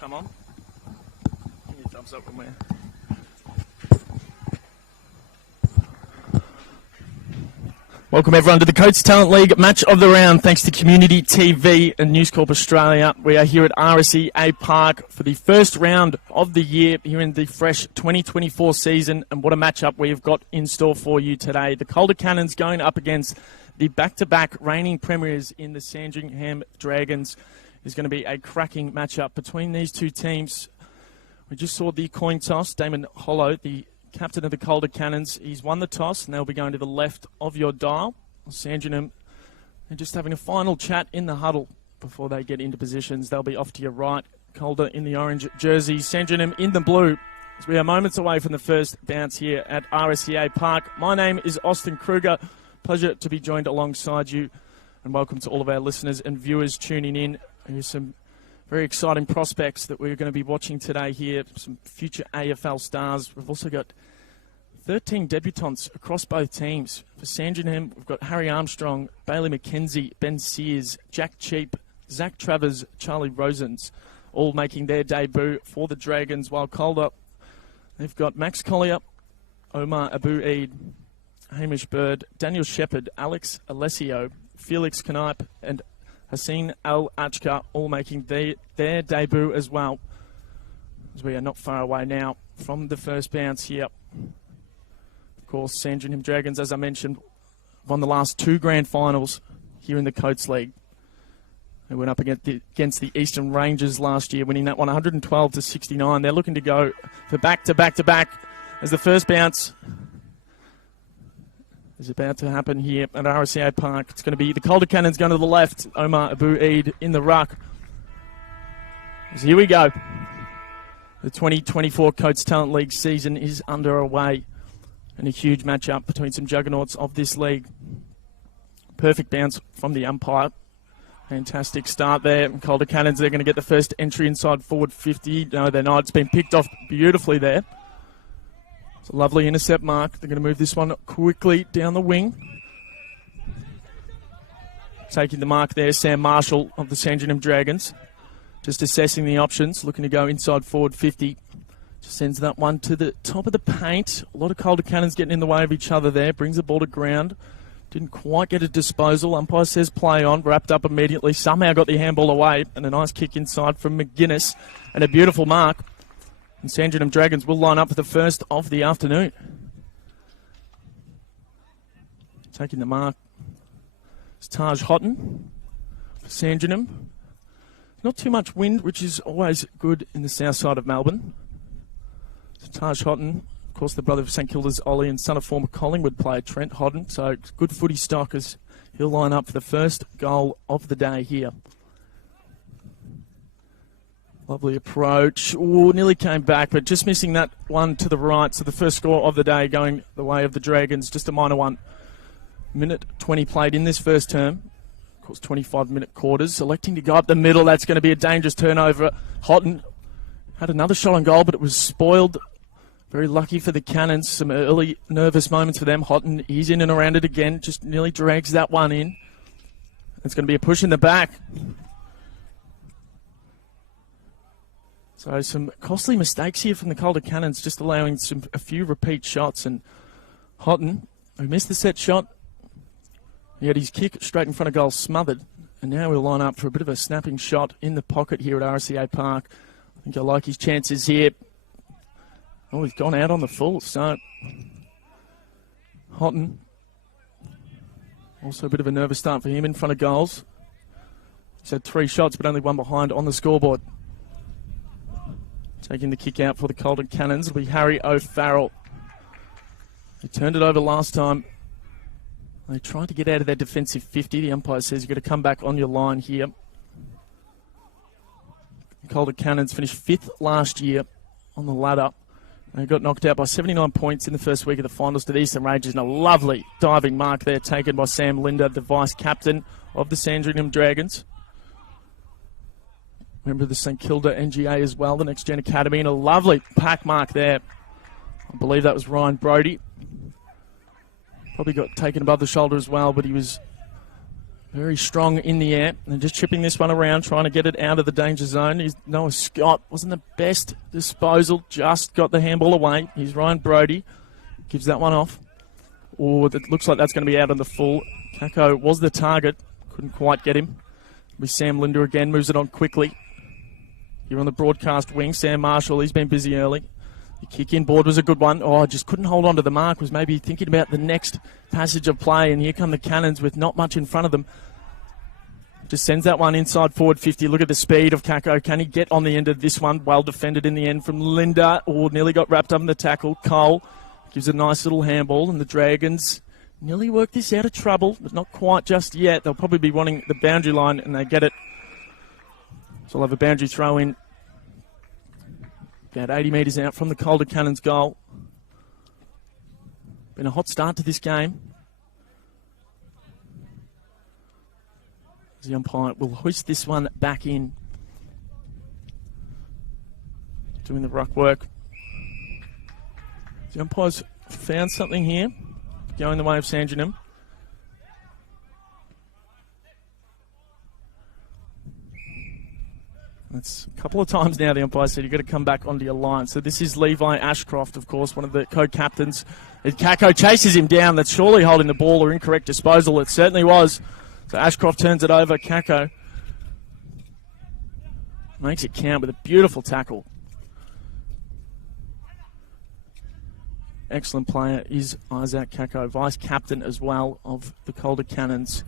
come on. Give me a thumbs up when we're... Welcome everyone to the Coates Talent League Match of the Round. Thanks to Community TV and News Corp Australia. We are here at RSEA Park for the first round of the year here in the fresh 2024 season. And what a matchup we've got in store for you today. The Calder Cannons going up against the back-to-back reigning premiers in the Sandringham Dragons. Is going to be a cracking matchup between these two teams. We just saw the coin toss. Damon Hollow, the captain of the Calder Cannons, he's won the toss, and they'll be going to the left of your dial. Sandringham, they're just having a final chat in the huddle before they get into positions. They'll be off to your right. Calder in the orange jersey, Sandringham in the blue. As we are moments away from the first bounce here at RSEA Park. My name is Austin Kruger. Pleasure to be joined alongside you, and welcome to all of our listeners and viewers tuning in. Here's some very exciting prospects that we're going to be watching today here, some future AFL stars. We've also got 13 debutants across both teams. For Sandringham, we've got Harry Armstrong, Bailey McKenzie, Ben Sears, Jack Cheap, Zach Travers, Charlie Rosens, all making their debut for the Dragons, while Calder, they've got Max Collier, Omar Abu-Eid, Hamish Bird, Daniel Shepherd, Alex Alessio, Felix Knipe, and Hassan Al-Achka, all making their debut as well, as we are not far away now from the first bounce here. Of course, Sandringham Dragons, as I mentioned, won the last two grand finals here in the Coates League. They went up against the Eastern Rangers last year, winning that one 112-69. They're looking to go for back-to-back-to-back as the first bounce is about to happen here at RSEA Park. It's going to be the Calder Cannons going to the left. Omar Abu-Eid in the ruck. So here we go. The 2024 Coates Talent League season is underway, and a huge matchup between some juggernauts of this league. Perfect bounce from the umpire. Fantastic start there. Calder Cannons, they're going to get the first entry inside forward 50. No, they're not. It's been picked off beautifully there. It's a lovely intercept mark. They're going to move this one quickly down the wing. Taking the mark there, Sam Marshall of the Sandringham Dragons. Just assessing the options, looking to go inside forward 50. Just sends that one to the top of the paint. A lot of Calder Cannons getting in the way of each other there. Brings the ball to ground. Didn't quite get a disposal. Umpire says play on. Wrapped up immediately. Somehow got the handball away. And a nice kick inside from McGuinness. And a beautiful mark. And Sandringham Dragons will line up for the first of the afternoon. Taking the mark. It's Taj Houghton for Sandringham. Not too much wind, which is always good in the south side of Melbourne. So Taj Houghton, of course, the brother of St Kilda's Ollie and son of former Collingwood player Trent Houghton. So good footy stock as he'll line up for the first goal of the day here. Lovely approach. Ooh, nearly came back, but just missing that one to the right. So the first score of the day going the way of the Dragons. Just a minor one. Minute 20 played in this first term. Of course, 25-minute quarters. Electing to go up the middle. That's going to be a dangerous turnover. Houghton had another shot on goal, but it was spoiled. Very lucky for the Cannons. Some early nervous moments for them. Houghton, he's in and around it again. Just nearly drags that one in. It's going to be a push in the back. So some costly mistakes here from the Calder Cannons, just allowing a few repeat shots. And Houghton, who missed the set shot, he had his kick straight in front of goal smothered. And now we'll line up for a bit of a snapping shot in the pocket here at RSEA Park. I think I like his chances here. Oh, he's gone out on the full. So Houghton, also a bit of a nervous start for him in front of goals. He's had 3 shots, but only one behind on the scoreboard. Taking the kick out for the Calder Cannons will be Harry O'Farrell. They turned it over last time. They tried to get out of their defensive 50. The umpire says you've got to come back on your line here. The Calder Cannons finished 5th last year on the ladder. They got knocked out by 79 points in the first week of the finals to the Eastern Rangers. And a lovely diving mark there taken by Sam Linder, the vice-captain of the Sandringham Dragons. Remember the St Kilda NGA as well, the Next Gen Academy, and a lovely pack mark there. I believe that was Ryan Brodie. Probably got taken above the shoulder as well, but he was Very strong in the air. And just chipping this one around, trying to get it out of the danger zone. Noah Scott wasn't the best disposal, just got the handball away. Here's Ryan Brodie. Gives that one off. Oh, it looks like that's going to be out on the full. Kako was the target. Couldn't quite get him. With Sam Linder again, moves it on quickly. Here on the broadcast wing, Sam Marshall, he's been busy early. The kick in board was a good one. Oh, just couldn't hold on to the mark. Was maybe thinking about the next passage of play. And here come the Cannons with not much in front of them. Just sends that one inside forward 50. Look at the speed of Kako. Can he get on the end of this one? Well defended in the end from Linda. Oh, nearly got wrapped up in the tackle. Cole gives a nice little handball. And the Dragons nearly worked this out of trouble, but not quite just yet. They'll probably be wanting the boundary line, and they get it. So they'll have a boundary throw in. About 80 metres out from the Calder Cannons goal. Been a hot start to this game. The umpire will hoist this one back in. Doing the ruck work. The umpire's found something here. Going the way of Sandringham. That's a couple of times now the umpire said you've got to come back onto your line. So this is Levi Ashcroft, of course, one of the co-captains. Kako chases him down. That's surely holding the ball or incorrect disposal. It certainly was. So Ashcroft turns it over. Kako makes it count with a beautiful tackle. Excellent player is Isaac Kako, vice captain as well of the Calder Cannons.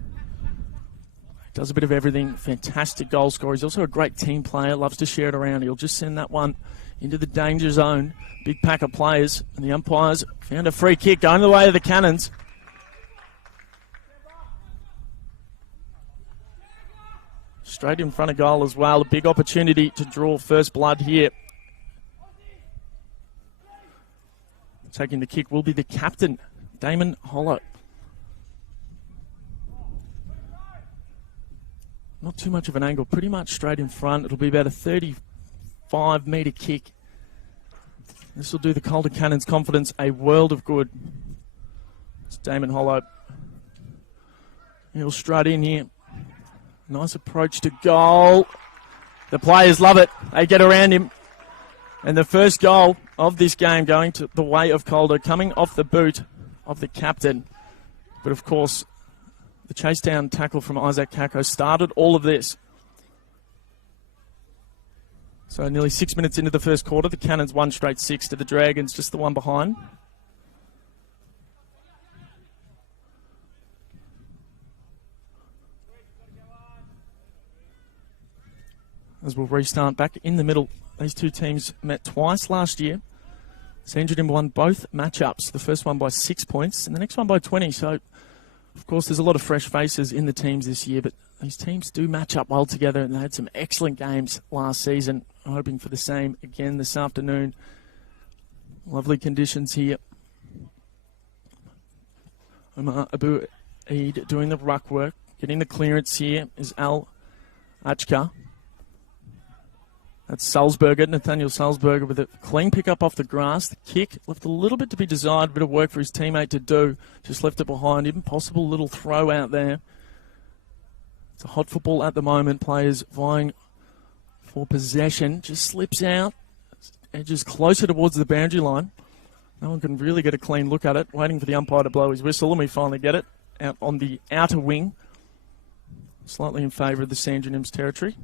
Does a bit of everything. Fantastic goal scorer. He's also a great team player. Loves to share it around. He'll just send that one into the danger zone. Big pack of players. And the umpires found a free kick going the way of the Cannons. Straight in front of goal as well. A big opportunity to draw first blood here. Taking the kick will be the captain, Damon Hollow. Not too much of an angle, pretty much straight in front. It'll be about a 35-metre kick. This will do the Calder Cannons' confidence a world of good. It's Damon Hollow. He'll strut in here. Nice approach to goal. The players love it. They get around him. And the first goal of this game going to the way of Calder, coming off the boot of the captain. But of course, the chase down tackle from Isaac Kako started all of this. So nearly 6 minutes into the first quarter, the Cannons 1 straight 6 to the Dragons, just the one behind. As we'll restart back in the middle. These two teams met twice last year. Sandringham won both matchups. The first one by 6 points and the next one by 20. So, of course, there's a lot of fresh faces in the teams this year, but these teams do match up well together, and they had some excellent games last season. I'm hoping for the same again this afternoon. Lovely conditions here. Omar Abu Eid doing the ruck work. Getting the clearance here is Al Achka. That's Salzberger, Nathaniel Salzberger with a clean pick up off the grass. The kick left a little bit to be desired, a bit of work for his teammate to do. Just left it behind him. Possible little throw out there. It's a hot football at the moment. Players vying for possession. Just slips out. Edges closer towards the boundary line. No one can really get a clean look at it. Waiting for the umpire to blow his whistle, and we finally get it. Out on the outer wing. Slightly in favour of the Sandringham's territory.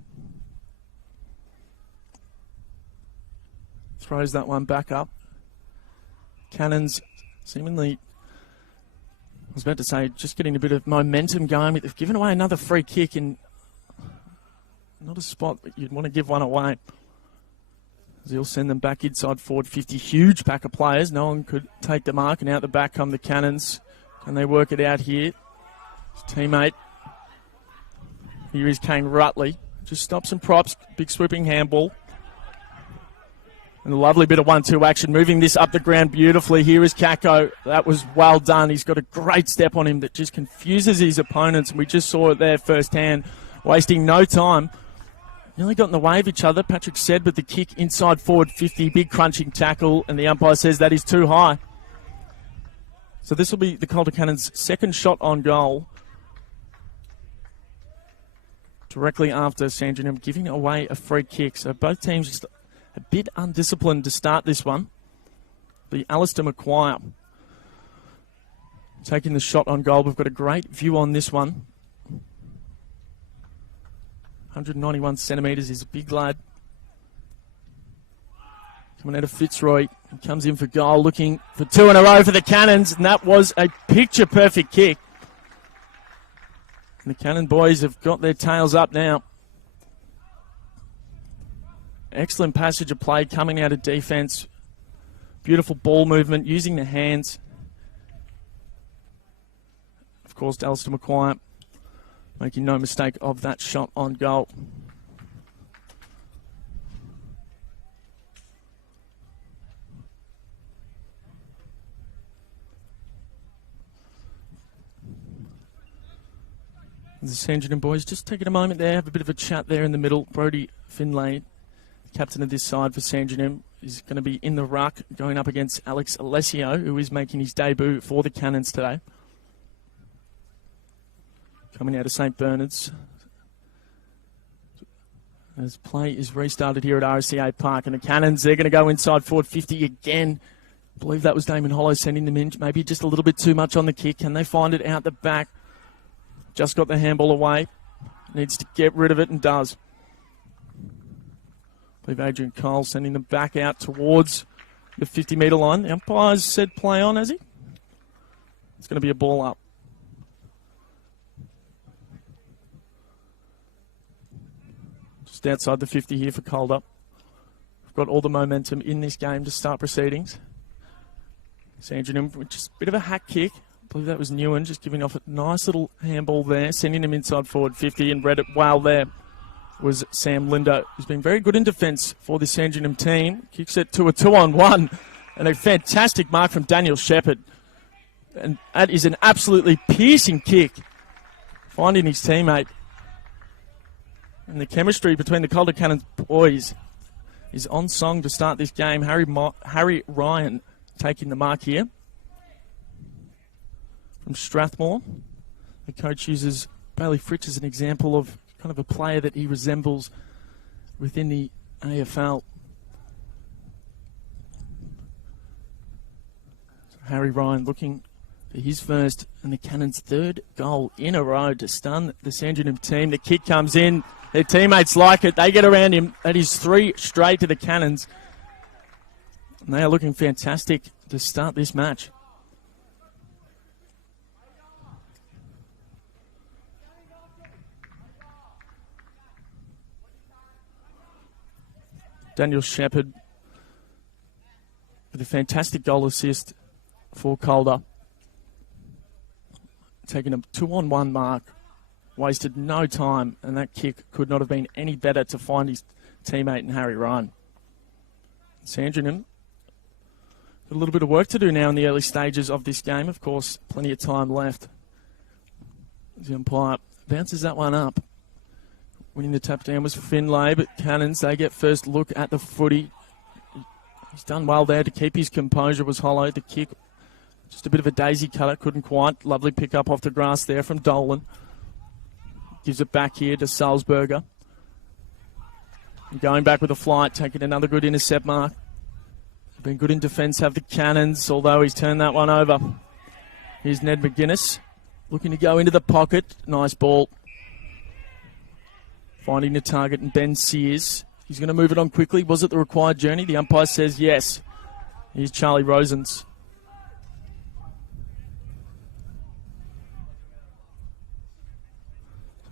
Throws that one back up. Cannons seemingly, I was about to say, just getting a bit of momentum going. They've given away another free kick in not a spot that you'd want to give one away. As he'll send them back inside forward 50. Huge pack of players. No one could take the mark, and out the back come the Cannons. Can they work it out here? His teammate. Here is Kane Rutley. Just stops and props. Big swooping handball. And a lovely bit of 1-2 action, moving this up the ground beautifully. Here is Kako. That was well done. He's got a great step on him that just confuses his opponents, and we just saw it there firsthand, wasting no time. Nearly got in the way of each other. Patrick said with the kick inside forward 50, big crunching tackle, and the umpire says that is too high. So this will be the Calder Cannons' second shot on goal. directly after Sandringham giving away a free kick. So both teams just a bit undisciplined to start this one. The Alistair McQuire taking the shot on goal. We've got a great view on this one. 191 centimetres is a big lad. Coming out of Fitzroy. He comes in for goal, looking for two in a row for the Cannons, and that was a picture-perfect kick. And the Cannon boys have got their tails up now. Excellent passage of play coming out of defence. Beautiful ball movement, using the hands. Of course, Alistair McQuire making no mistake of that shot on goal. The Sandringham boys just taking a moment there, have a bit of a chat there in the middle. Brodie Finlay, captain of this side for Sandringham, is going to be in the ruck going up against Alex Alessio, who is making his debut for the Cannons today. Coming out of St Bernard's. As play is restarted here at RSEA Park, and the Cannons, they're going to go inside forward 50 again. I believe that was Damon Hollow sending them in. Maybe just a little bit too much on the kick. Can they find it out the back? Just got the handball away. Needs to get rid of it and does. I believe Adrian Cole sending them back out towards the 50-metre line. The umpire's said play on, has he? It's going to be a ball up. Just outside the 50 here for Calder. We've got all the momentum in this game to start proceedings. Sandringham, which is a bit of a hack kick. I believe that was Newen, just giving off a nice little handball there, sending him inside forward 50, and read it well there was Sam Linder, who's been very good in defence for the Sandringham team. Kicks it to a 2-on-1, and a fantastic mark from Daniel Shepherd. And that is an absolutely piercing kick, finding his teammate. And the chemistry between the Calder Cannons boys is on song to start this game. Harry Ryan taking the mark here. From Strathmore, the coach uses Bailey Fritsch as an example of kind of a player that he resembles within the AFL. So Harry Ryan looking for his first and the Cannons' third goal in a row to stun the Sandringham team. The kick comes in. Their teammates like it. They get around him. That is 3 straight to the Cannons. And they are looking fantastic to start this match. Daniel Shepherd with a fantastic goal assist for Calder. Taking a 2-on-1 mark. Wasted no time, and that kick could not have been any better to find his teammate in Harry Ryan. Sandringham got a little bit of work to do now in the early stages of this game. Of course, plenty of time left. The umpire bounces that one up. Winning the tap down was Finlay, but Cannons, they get first look at the footy. He's done well there to keep his composure, was Hollow. The kick, just a bit of a daisy cutter, couldn't quite. Lovely pick up off the grass there from Dolan. Gives it back here to Salzberger. And going back with a flight, taking another good intercept mark. Been good in defence, have the Cannons, although he's turned that one over. Here's Ned McGuinness, looking to go into the pocket. Nice ball. Finding the target, and Ben Sears. He's going to move it on quickly. Was it the required journey? The umpire says yes. Here's Charlie Rosens.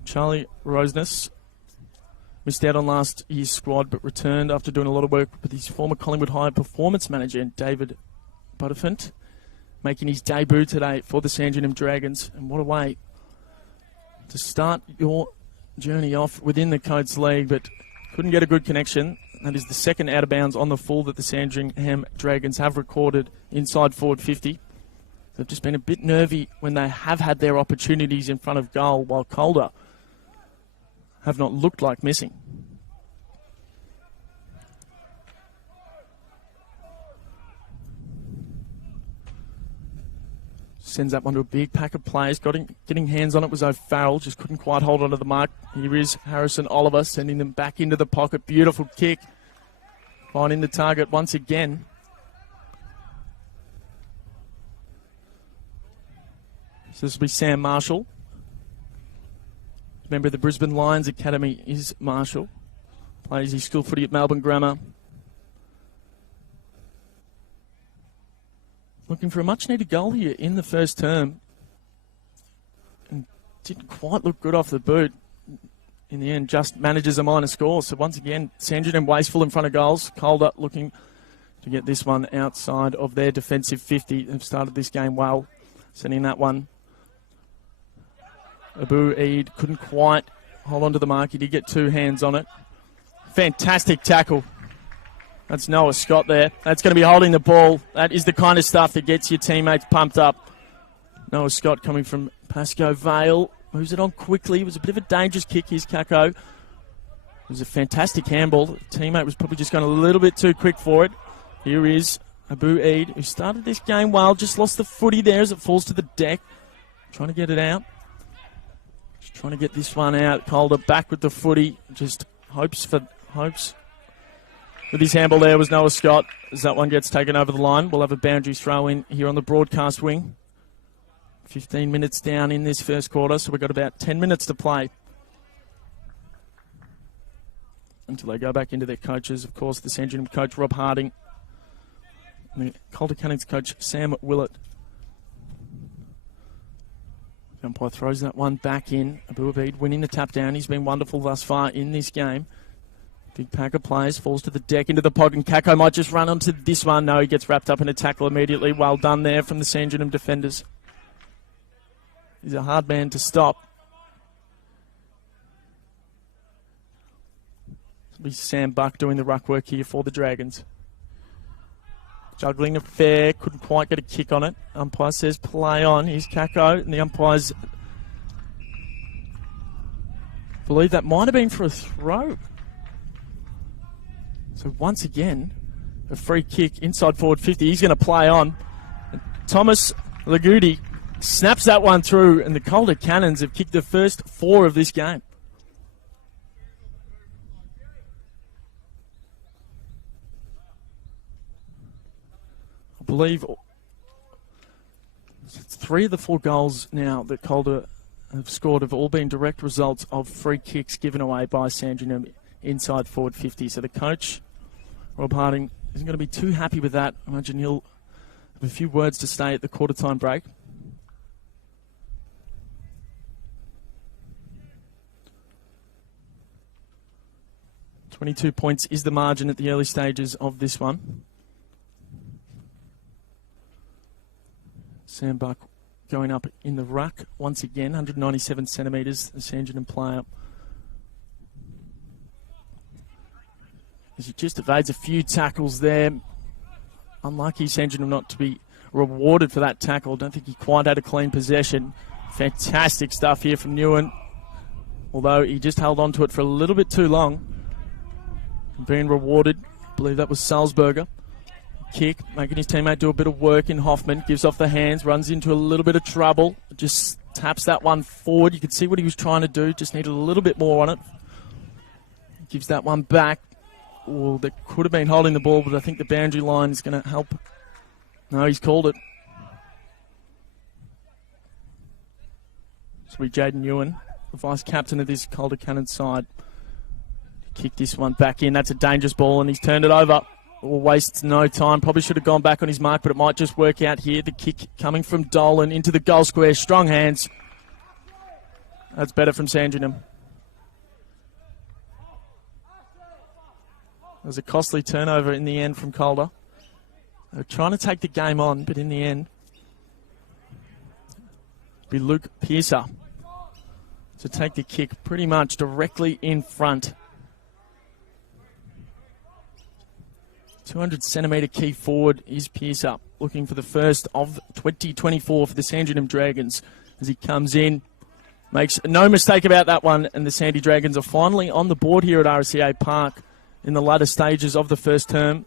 Charlie Rosnes missed out on last year's squad, but returned after doing a lot of work with his former Collingwood High performance manager, David Butterfint, making his debut today for the Sandringham Dragons. And what a way to start your journey off within the Coates League, but couldn't get a good connection. That is the second out of bounds on the full that the Sandringham Dragons have recorded inside forward 50. They've just been a bit nervy when they have had their opportunities in front of goal, while Calder have not looked like missing. Sends that one to a big pack of players. Getting hands on it was O'Farrell. Just couldn't quite hold on to the mark. Here is Harrison Oliver sending them back into the pocket. Beautiful kick. Finding the target once again. So this will be Sam Marshall. Member of the Brisbane Lions Academy is Marshall. Plays his school footy at Melbourne Grammar. Looking for a much-needed goal here in the first term. And didn't quite look good off the boot. In the end, just manages a minor score. So once again, Sandringham wasteful in front of goals. Calder looking to get this one outside of their defensive 50. They've started this game well. Sending that one. Abu Eid couldn't quite hold on to the mark. He did get two hands on it. Fantastic tackle. That's Noah Scott there. That's going to be holding the ball. That is the kind of stuff that gets your teammates pumped up. Noah Scott coming from Pascoe Vale. Moves it on quickly. It was a bit of a dangerous kick. Here's Kako. It was a fantastic handball. The teammate was probably just going a little bit too quick for it. Here is Abu Eid, who started this game well. Just lost the footy there as it falls to the deck. Trying to get it out. Just trying to get this one out. Calder back with the footy. Just hopes. With his handball there was Noah Scott. As that one gets taken over the line, we'll have a boundary throw in here on the broadcast wing. 15 minutes down in this first quarter, so we've got about 10 minutes to play until they go back into their coaches. Of course, the Sandringham coach, Rob Harding, and the Calder Cannons coach, Sam Willett. The umpire throws that one back in. Abu Abid winning the tap down. He's been wonderful thus far in this game. Big pack of players, falls to the deck, into the pocket, and Kako might just run onto this one. No, he gets wrapped up in a tackle immediately. Well done there from the Sandringham defenders. He's a hard man to stop. It'll be Sam Buck doing the ruck work here for the Dragons. Juggling affair, couldn't quite get a kick on it. Umpire says play on. Here's Kako, and the umpires believe that might have been for a throw. So once again, a free kick inside forward 50. He's going to play on. And Thomas Lagudi snaps that one through, and the Calder Cannons have kicked the first 4 of this game. I believe 3 of the 4 goals now that Calder have scored have all been direct results of free kicks given away by Sandringham inside forward 50. So the coach, Rob Harding, isn't going to be too happy with that. I imagine he'll have a few words to say at the quarter-time break. .22 points is the margin at the early stages of this one. Sam Buck going up in the ruck once again, 197 centimetres, the Sandringham player. As he just evades a few tackles there. Unlucky Sandringham not to be rewarded for that tackle. Don't think he quite had a clean possession. Fantastic stuff here from Newen. Although he just held on to it for a little bit too long. Being rewarded, I believe that was Salzburger. Kick, making his teammate do a bit of work in Hoffman. Gives off the hands, runs into a little bit of trouble. Just taps that one forward. You could see what he was trying to do. Just needed a little bit more on it. Gives that one back. Oh, that could have been holding the ball, but I think the boundary line is going to help. No, he's called it. This will be Jaden Ewan, the vice-captain of this Calder Cannons side. Kick this one back in. That's a dangerous ball, and he's turned it over. Wastes no time. Probably should have gone back on his mark, but it might just work out here. The kick coming from Dolan into the goal square. Strong hands. That's better from Sandringham. It was a costly turnover in the end from Calder. They were trying to take the game on, but in the end, it'll be Luke Pearcer to take the kick pretty much directly in front. 200-centimetre key forward is Pearcer, looking for the first of 2024 for the Sandringham Dragons as he comes in. Makes no mistake about that one, and the Sandy Dragons are finally on the board here at RSEA Park in the latter stages of the first term.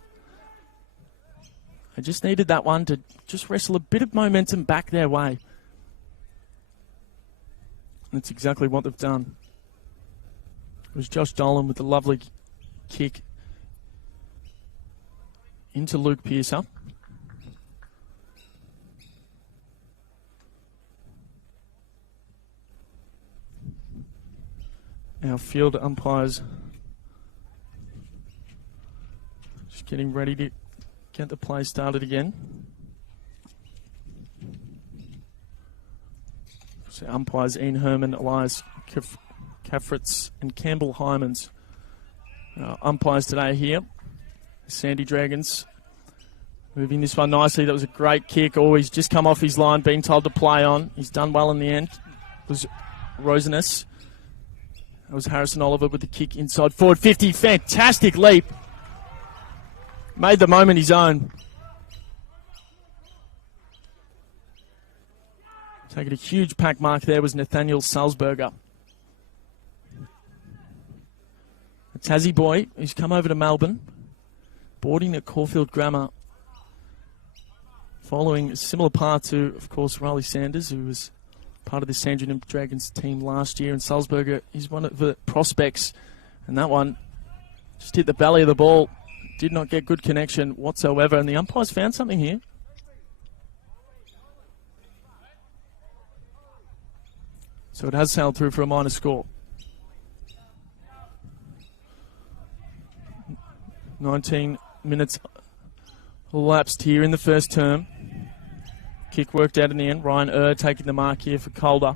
They just needed that one to just wrestle a bit of momentum back their way. That's exactly what they've done. It was Josh Dolan with the lovely kick into Luke Pearcer. Our field umpires just getting ready to get the play started again. So umpires Ian Herman, Elias Kaffritz and Campbell Hymans. Umpires today here. Sandy Dragons moving this one nicely. That was a great kick. He's just come off his line, being told to play on. He's done well in the end. It was Rosinus. That was Harrison Oliver with the kick inside forward 50. Fantastic leap. Made the moment his own. Taking a huge pack mark there was Nathaniel Salzberger. A Tassie boy who's come over to Melbourne, boarding at Caulfield Grammar, following a similar path to, of course, Riley Sanders, who was part of the Sandringham Dragons team last year. And Salzberger is one of the prospects. And that one just hit the belly of the ball. Did not get good connection whatsoever. And the umpires found something here. So it has sailed through for a minor score. 19 minutes elapsed here in the first term. Kick worked out in the end. Ryan taking the mark here for Calder,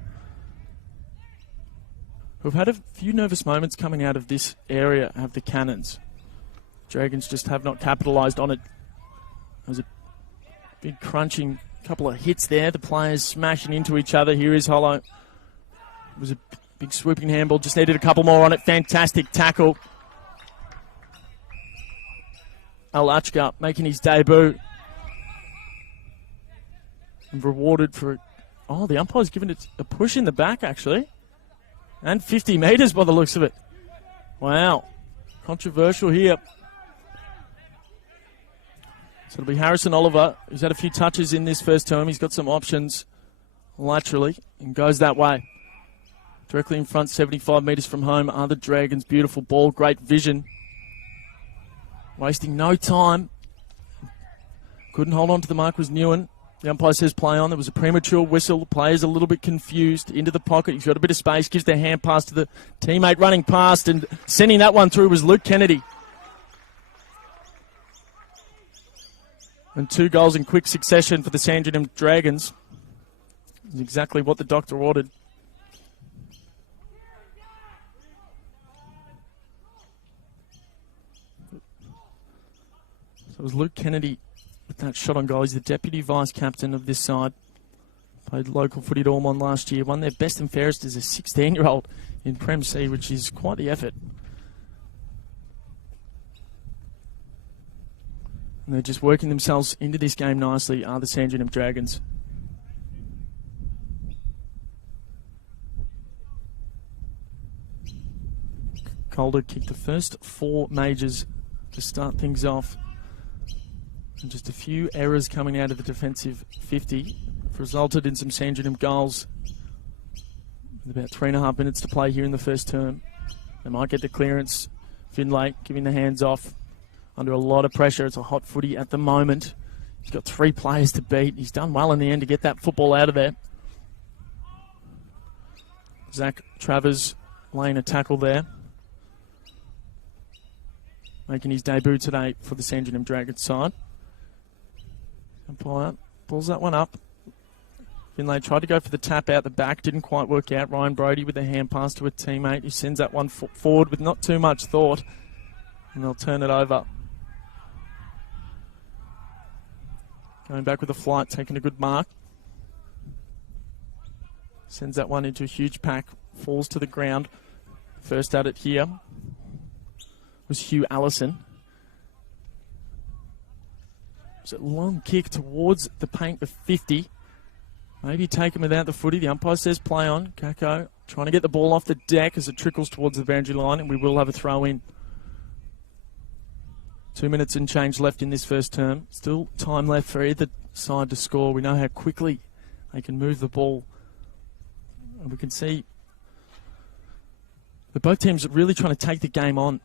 who've had a few nervous moments coming out of this area, have the Cannons. Dragons just have not capitalised on it. There was a big crunching couple of hits there. The players smashing into each other. Here is Hollow. It was a big swooping handball. Just needed a couple more on it. Fantastic tackle. Al-Achka making his debut. And rewarded for... Oh, the umpire's given it a push in the back, actually. And 50 metres by the looks of it. Wow. Controversial here. So it'll be Harrison Oliver, who's had a few touches in this first term. He's got some options laterally and goes that way. Directly in front, 75 metres from home, are the Dragons. Beautiful ball, great vision. Wasting no time. Couldn't hold on to the mark was Newen. The umpire says play on. There was a premature whistle. The player's a little bit confused. Into the pocket. He's got a bit of space. Gives the hand pass to the teammate running past. And sending that one through was Luke Kennedy. And 2 goals in quick succession for the Sandringham Dragons. Is exactly what the doctor ordered. So it was Luke Kennedy with that shot on goal. He's the deputy vice-captain of this side. Played local footy at Ormond last year. Won their best and fairest as a 16-year-old in Prem C, which is quite the effort. And they're just working themselves into this game nicely, are the Sandringham Dragons. Calder kicked the first 4 majors to start things off. And just a few errors coming out of the defensive 50 have resulted in some Sandringham goals. With about 3.5 minutes to play here in the first term. They might get the clearance. Finlay giving the hands off. Under a lot of pressure. It's a hot footy at the moment. He's got 3 players to beat. He's done well in the end to get that football out of there. Zach Travers laying a tackle there. Making his debut today for the Sandringham Dragons side. Umpire pulls that one up. Finlay tried to go for the tap out the back. Didn't quite work out. Ryan Brody with a hand pass to a teammate who sends that one forward with not too much thought. And they'll turn it over. Going back with a flight, taking a good mark. Sends that one into a huge pack. Falls to the ground. First at it here was Hugh Allison. It was a long kick towards the paint of 50. Maybe take him without the footy. The umpire says play on. Kako trying to get the ball off the deck as it trickles towards the boundary line, and we will have a throw in. 2 minutes and change left in this first term. Still time left for either side to score. We know how quickly they can move the ball. And we can see that both teams are really trying to take the game on.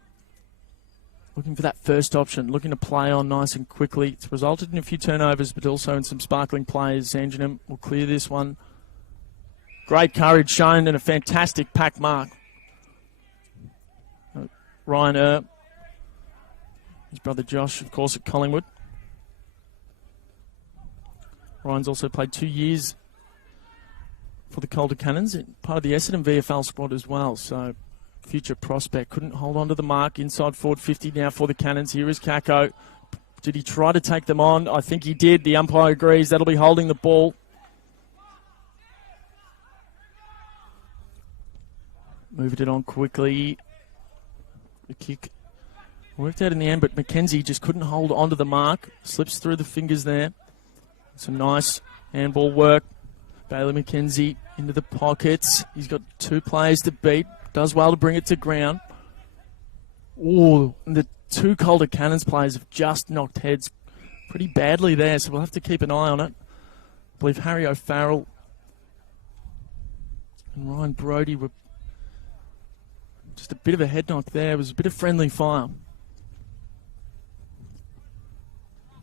Looking for that first option, looking to play on nice and quickly. It's resulted in a few turnovers, but also in some sparkling plays. Sandringham will clear this one. Great courage shown and a fantastic pack mark. Ryan his brother Josh, of course, at Collingwood. Ryan's also played 2 years for the Calder Cannons, part of the Essendon VFL squad as well, so future prospect. Couldn't hold on to the mark. Inside forward 50 now for the Cannons. Here is Kako. Did he try to take them on? I think he did. The umpire agrees. That'll be holding the ball. Moved it on quickly. The kick worked out in the end, but McKenzie just couldn't hold on to the mark. Slips through the fingers there. Some nice handball work. Bailey McKenzie into the pockets. He's got 2 players to beat. Does well to bring it to ground. Ooh, and the 2 Calder Cannons players have just knocked heads pretty badly there, so we'll have to keep an eye on it. I believe Harry O'Farrell and Ryan Brodie were just a bit of a head knock there. It was a bit of friendly fire.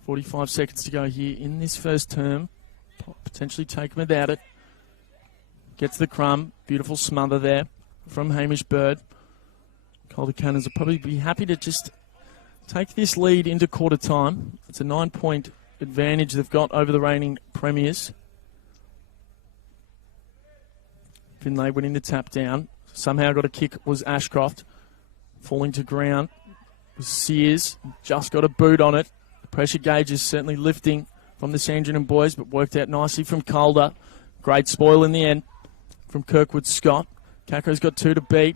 45 seconds to go here in this first term. Potentially take him without it. Gets the crumb. Beautiful smother there from Hamish Bird. Calder Cannons will probably be happy to just take this lead into quarter time. It's a 9-point advantage they've got over the reigning premiers. Finlay winning the tap down. Somehow got a kick was Ashcroft. Falling to ground was Sears. Just got a boot on it. The pressure gauge is certainly lifting from the Sandringham boys, but worked out nicely from Calder. Great spoil in the end from Kirkwood Scott. Kako's got 2 to beat.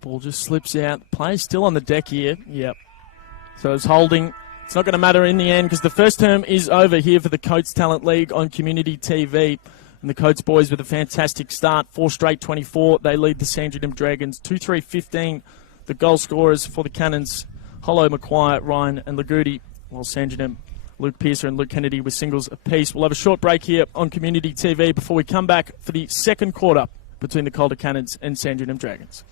Ball just slips out. Play's still on the deck here. Yep. So it's holding. It's not going to matter in the end because the first term is over here for the Coates Talent League on Community TV. And the Coates boys with a fantastic start. 4 straight 24. They lead the Sandringham Dragons. 2-3-15. The goal scorers for the Cannons, Hollow, Maguire, Ryan and Lagudi. While Sandringham, Luke Pearcer and Luke Kennedy with singles apiece. We'll have a short break here on Community TV before we come back for the second quarter between the Calder Cannons and Sandringham Dragons.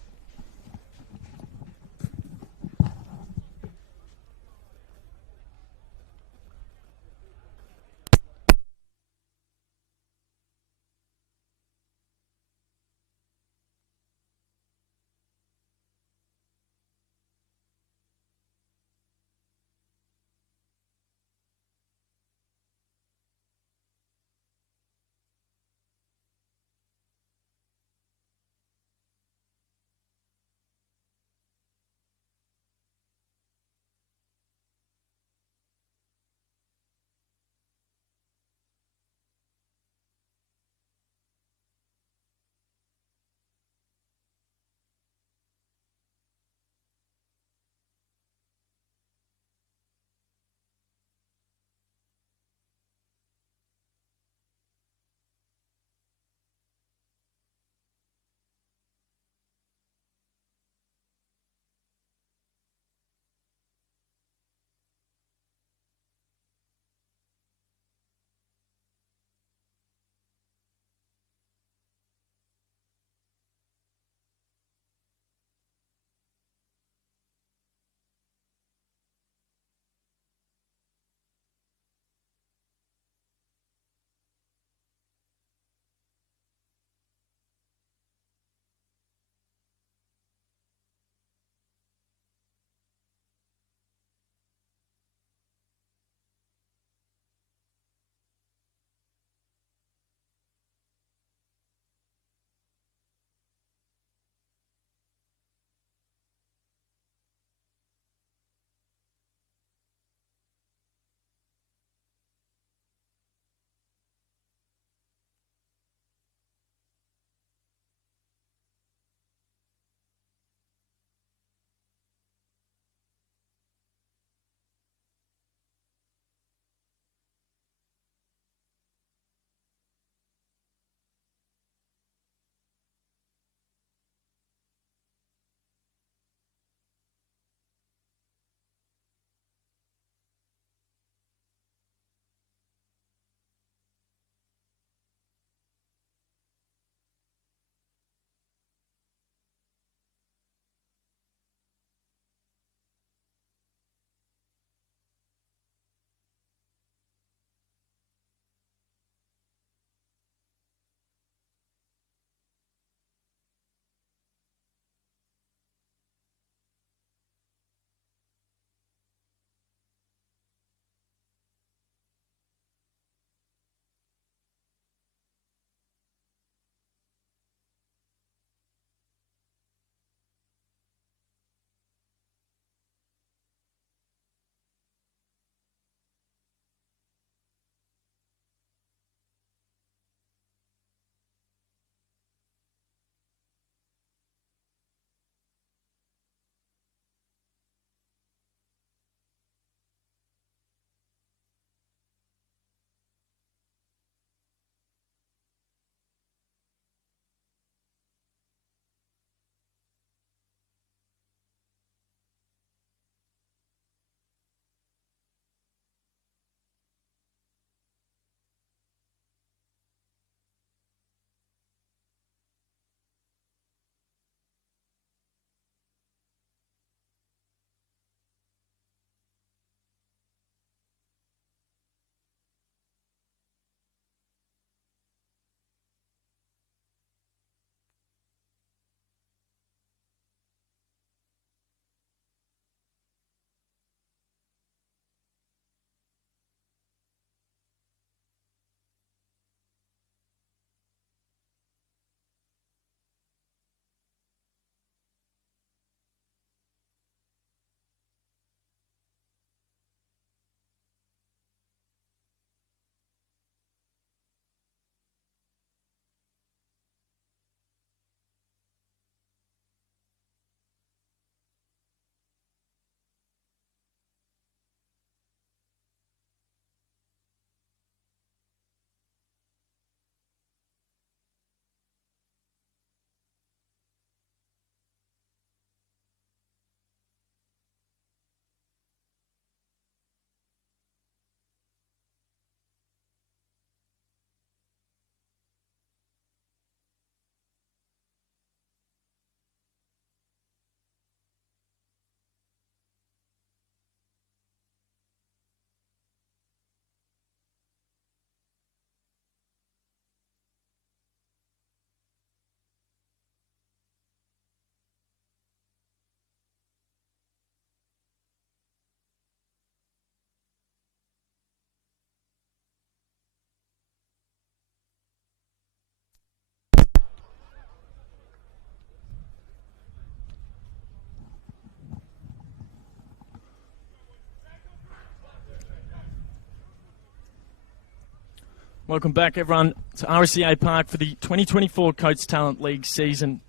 Welcome back, everyone, to RSEA Park for the 2024 Coates Talent League season.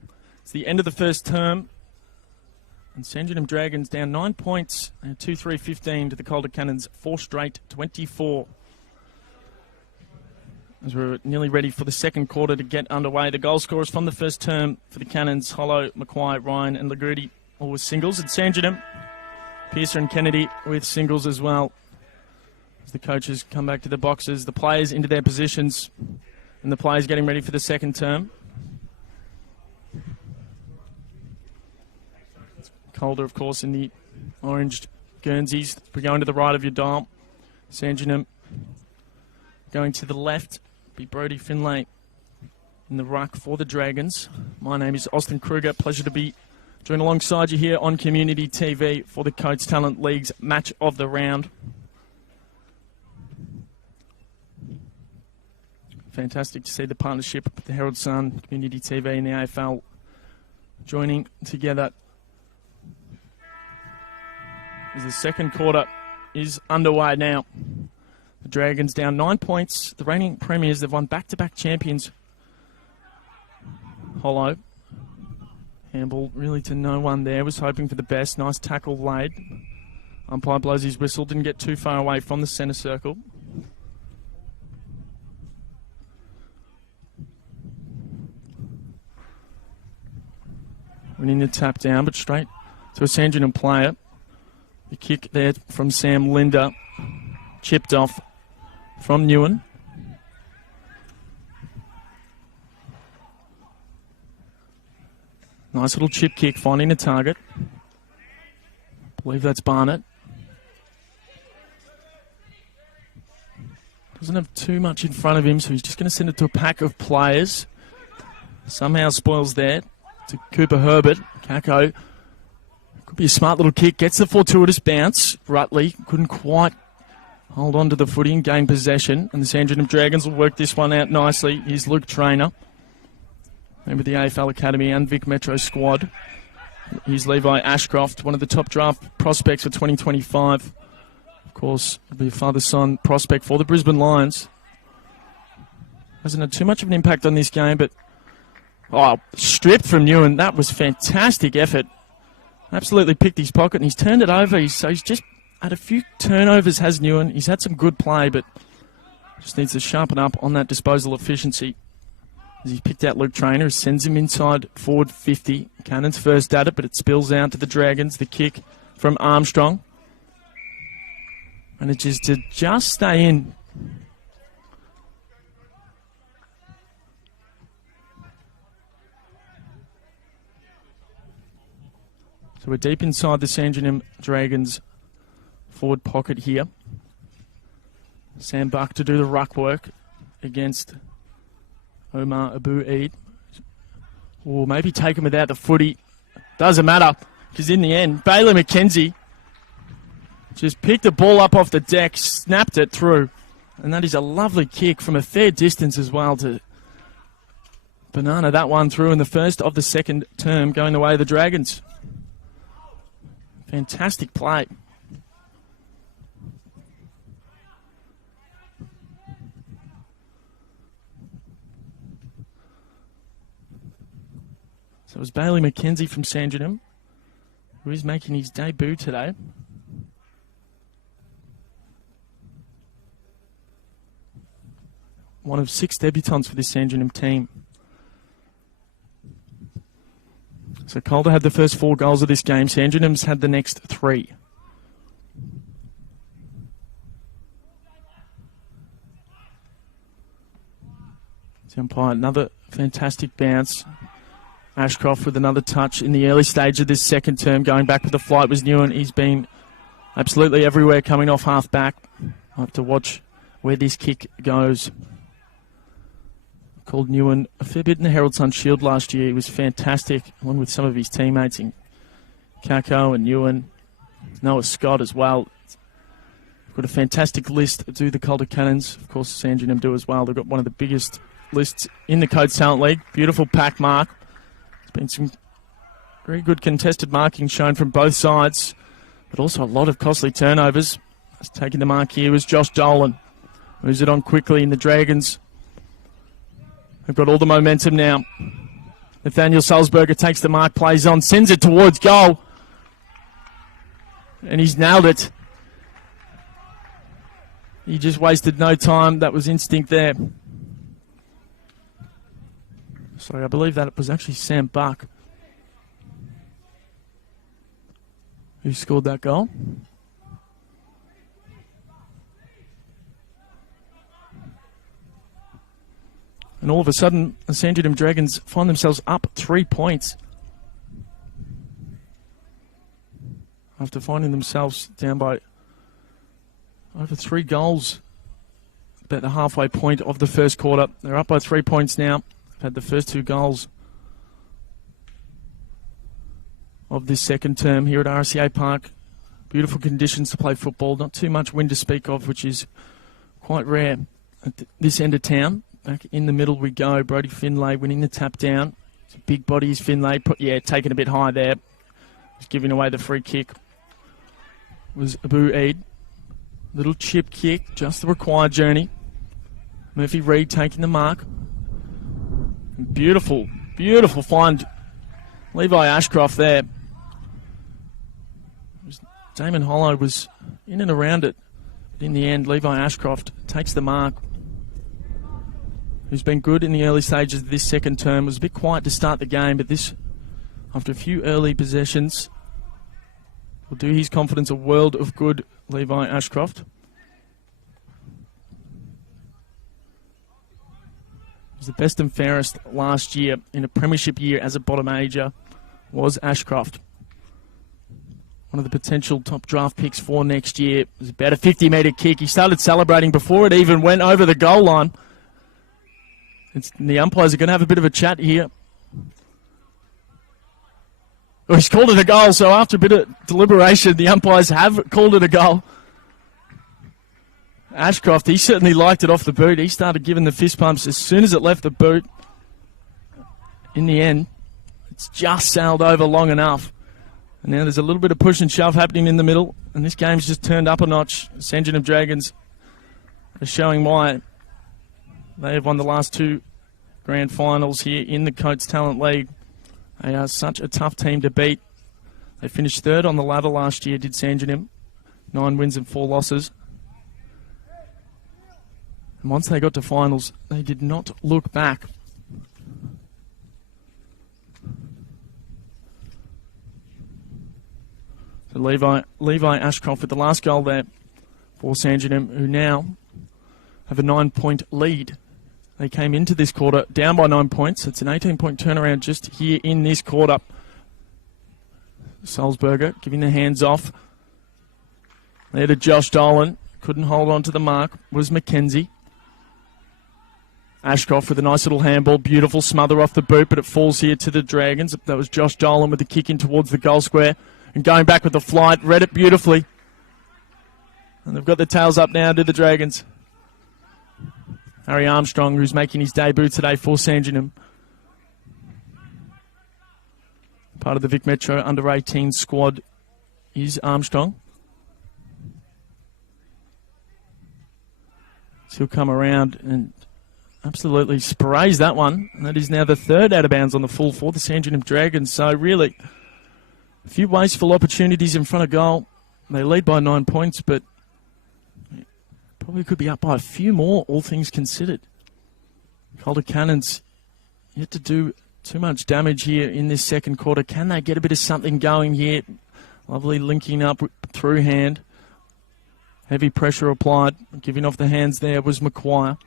It's the end of the first term, and Sandringham Dragons down 9 points, 2-3-15 to the Calder Cannons, 4 straight 24. As we're nearly ready for the second quarter to get underway, the goal scorers from the first term for the Cannons, Hollow, Mackay, Ryan and Lagrudi, all with singles. And Sandringham, Pearson and Kennedy with singles as well. As the coaches come back to the boxes, the players into their positions, and the players getting ready for the second term. Calder, of course, in the orange Guernseys. We're going to the right of your dial. Sandringham going to the left. Be Brody Finlay in the ruck for the Dragons. My name is Austin Kruger. Pleasure to be joined alongside you here on Community TV for the Coates Talent League's match of the round. Fantastic to see the partnership with the Herald Sun, Community TV and the AFL joining together as the second quarter is underway now. The Dragons down 9 points. The reigning premiers, they've won back-to-back champions. Hollow. Handball really to no one there. Was hoping for the best. Nice tackle laid. Umpire blows his whistle. Didn't get too far away from the centre circle. Winning the tap down, but straight to a Sandringham player. The kick there from Sam Linder. Chipped off from Newen. Nice little chip kick, finding a target. I believe that's Barnett. Doesn't have too much in front of him, so he's just going to send it to a pack of players. Somehow spoils there to Cooper Herbert. Kako. Could be a smart little kick. Gets the fortuitous bounce. Rutley couldn't quite hold on to the footy and gain possession. And the Sandringham Dragons will work this one out nicely. Here's Luke Traynor. Member of the AFL Academy and Vic Metro squad. Here's Levi Ashcroft, one of the top draft prospects for 2025. Of course, it'll be a father-son prospect for the Brisbane Lions. Hasn't had too much of an impact on this game, but stripped from Newen. That was fantastic effort. Absolutely picked his pocket and he's turned it over. So he's just had a few turnovers, has Newen. He's had some good play, but just needs to sharpen up on that disposal efficiency. As he picked out Luke Traynor, sends him inside forward 50. Cannon's first at it, but it spills out to the Dragons. The kick from Armstrong. Manages to just stay in. So we're deep inside the Sandringham Dragons forward pocket here. Sam Buck to do the ruck work against Omar Abu-Eid. Or maybe take him without the footy. Doesn't matter, because in the end, Bailey McKenzie just picked the ball up off the deck, snapped it through. And that is a lovely kick from a fair distance as well to banana that one through in the first of the second term, going the way of the Dragons. Fantastic play. So it was Bailey McKenzie from Sandringham, who is making his debut today. One of 6 debutants for this Sandringham team. So Calder had the first 4 goals of this game. Sandringham's had the next 3. Umpire, another fantastic bounce. Ashcroft with another touch in the early stage of this second term. Going back with the flight was Newen. He's been absolutely everywhere coming off half back. I'll have to watch where this kick goes. Called Newen a fair bit in the Herald Sun Shield last year. He was fantastic, along with some of his teammates in Kako and Newen. Noah Scott as well. Got a fantastic list to the Calder Cannons. Of course, Sandringham do as well. They've got one of the biggest lists in the Coates Talent League. Beautiful pack mark. There's been some very good contested marking shown from both sides, but also a lot of costly turnovers. Taking the mark here was Josh Dolan. Moves it on quickly, and the Dragons have got all the momentum now. Nathaniel Salzberger takes the mark, plays on, sends it towards goal. And he's nailed it. He just wasted no time. That was instinct there. Sorry, I believe that it was actually Sam Buck who scored that goal. And all of a sudden, the Sandringham Dragons find themselves up 3 points after finding themselves down by over 3 goals about the halfway point of the first quarter. They're up by 3 points now. They've had the first 2 goals of this second term here at RSEA Park. Beautiful conditions to play football. Not too much wind to speak of, which is quite rare at this end of town. Back in the middle we go. Brody Finlay winning the tap down. It's a big body is Finlay. Taken a bit high there. He's giving away the free kick. Was Abu Eid. Little chip kick, just the required journey. Murphy Reid taking the mark. Beautiful, beautiful find. Levi Ashcroft there. Damon Hollow was in and around it. But in the end, Levi Ashcroft takes the mark. Who's been good in the early stages of this second term. Was a bit quiet to start the game, but this, after a few early possessions, will do his confidence a world of good. Levi Ashcroft. He was the best and fairest last year in a premiership year as a bottom ager was Ashcroft. One of the potential top draft picks for next year. It was about a 50-metre kick. He started celebrating before it even went over the goal line. The umpires are going to have a bit of a chat here. Well, he's called it a goal, so after a bit of deliberation, the umpires have called it a goal. Ashcroft, he certainly liked it off the boot. He started giving the fist pumps as soon as it left the boot. In the end, it's just sailed over long enough. And now there's a little bit of push and shove happening in the middle, and this game's just turned up a notch. Sandringham Dragons are showing why they have won the last 2 grand finals here in the Coates Talent League. They are such a tough team to beat. They finished 3rd on the ladder last year, did Sandringham. 9 wins and 4 losses. And once they got to finals, they did not look back. So Levi Ashcroft with the last goal there for Sandringham, who now have a 9-point lead. They came into this quarter down by 9 points. It's an 18-point turnaround just here in this quarter. Salzberger giving the hands off. There to Josh Dolan. Couldn't hold on to the mark. Was Mackenzie. Ashcroft with a nice little handball. Beautiful smother off the boot, but it falls here to the Dragons. That was Josh Dolan with the kick in towards the goal square. And going back with the flight. Read it beautifully. And they've got the tails up now to the Dragons. Harry Armstrong, who's making his debut today for Sandringham. Part of the Vic Metro under-18 squad is Armstrong. So he'll come around and absolutely sprays that one. And that is now the 3rd out of bounds on the full for the Sandringham Dragons. So really, a few wasteful opportunities in front of goal. They lead by 9 points, but probably could be up by a few more, all things considered. Calder Cannons yet to do too much damage here in this second quarter. Can they get a bit of something going here? Lovely linking up through hand. Heavy pressure applied. Giving off the hands there was McQuire.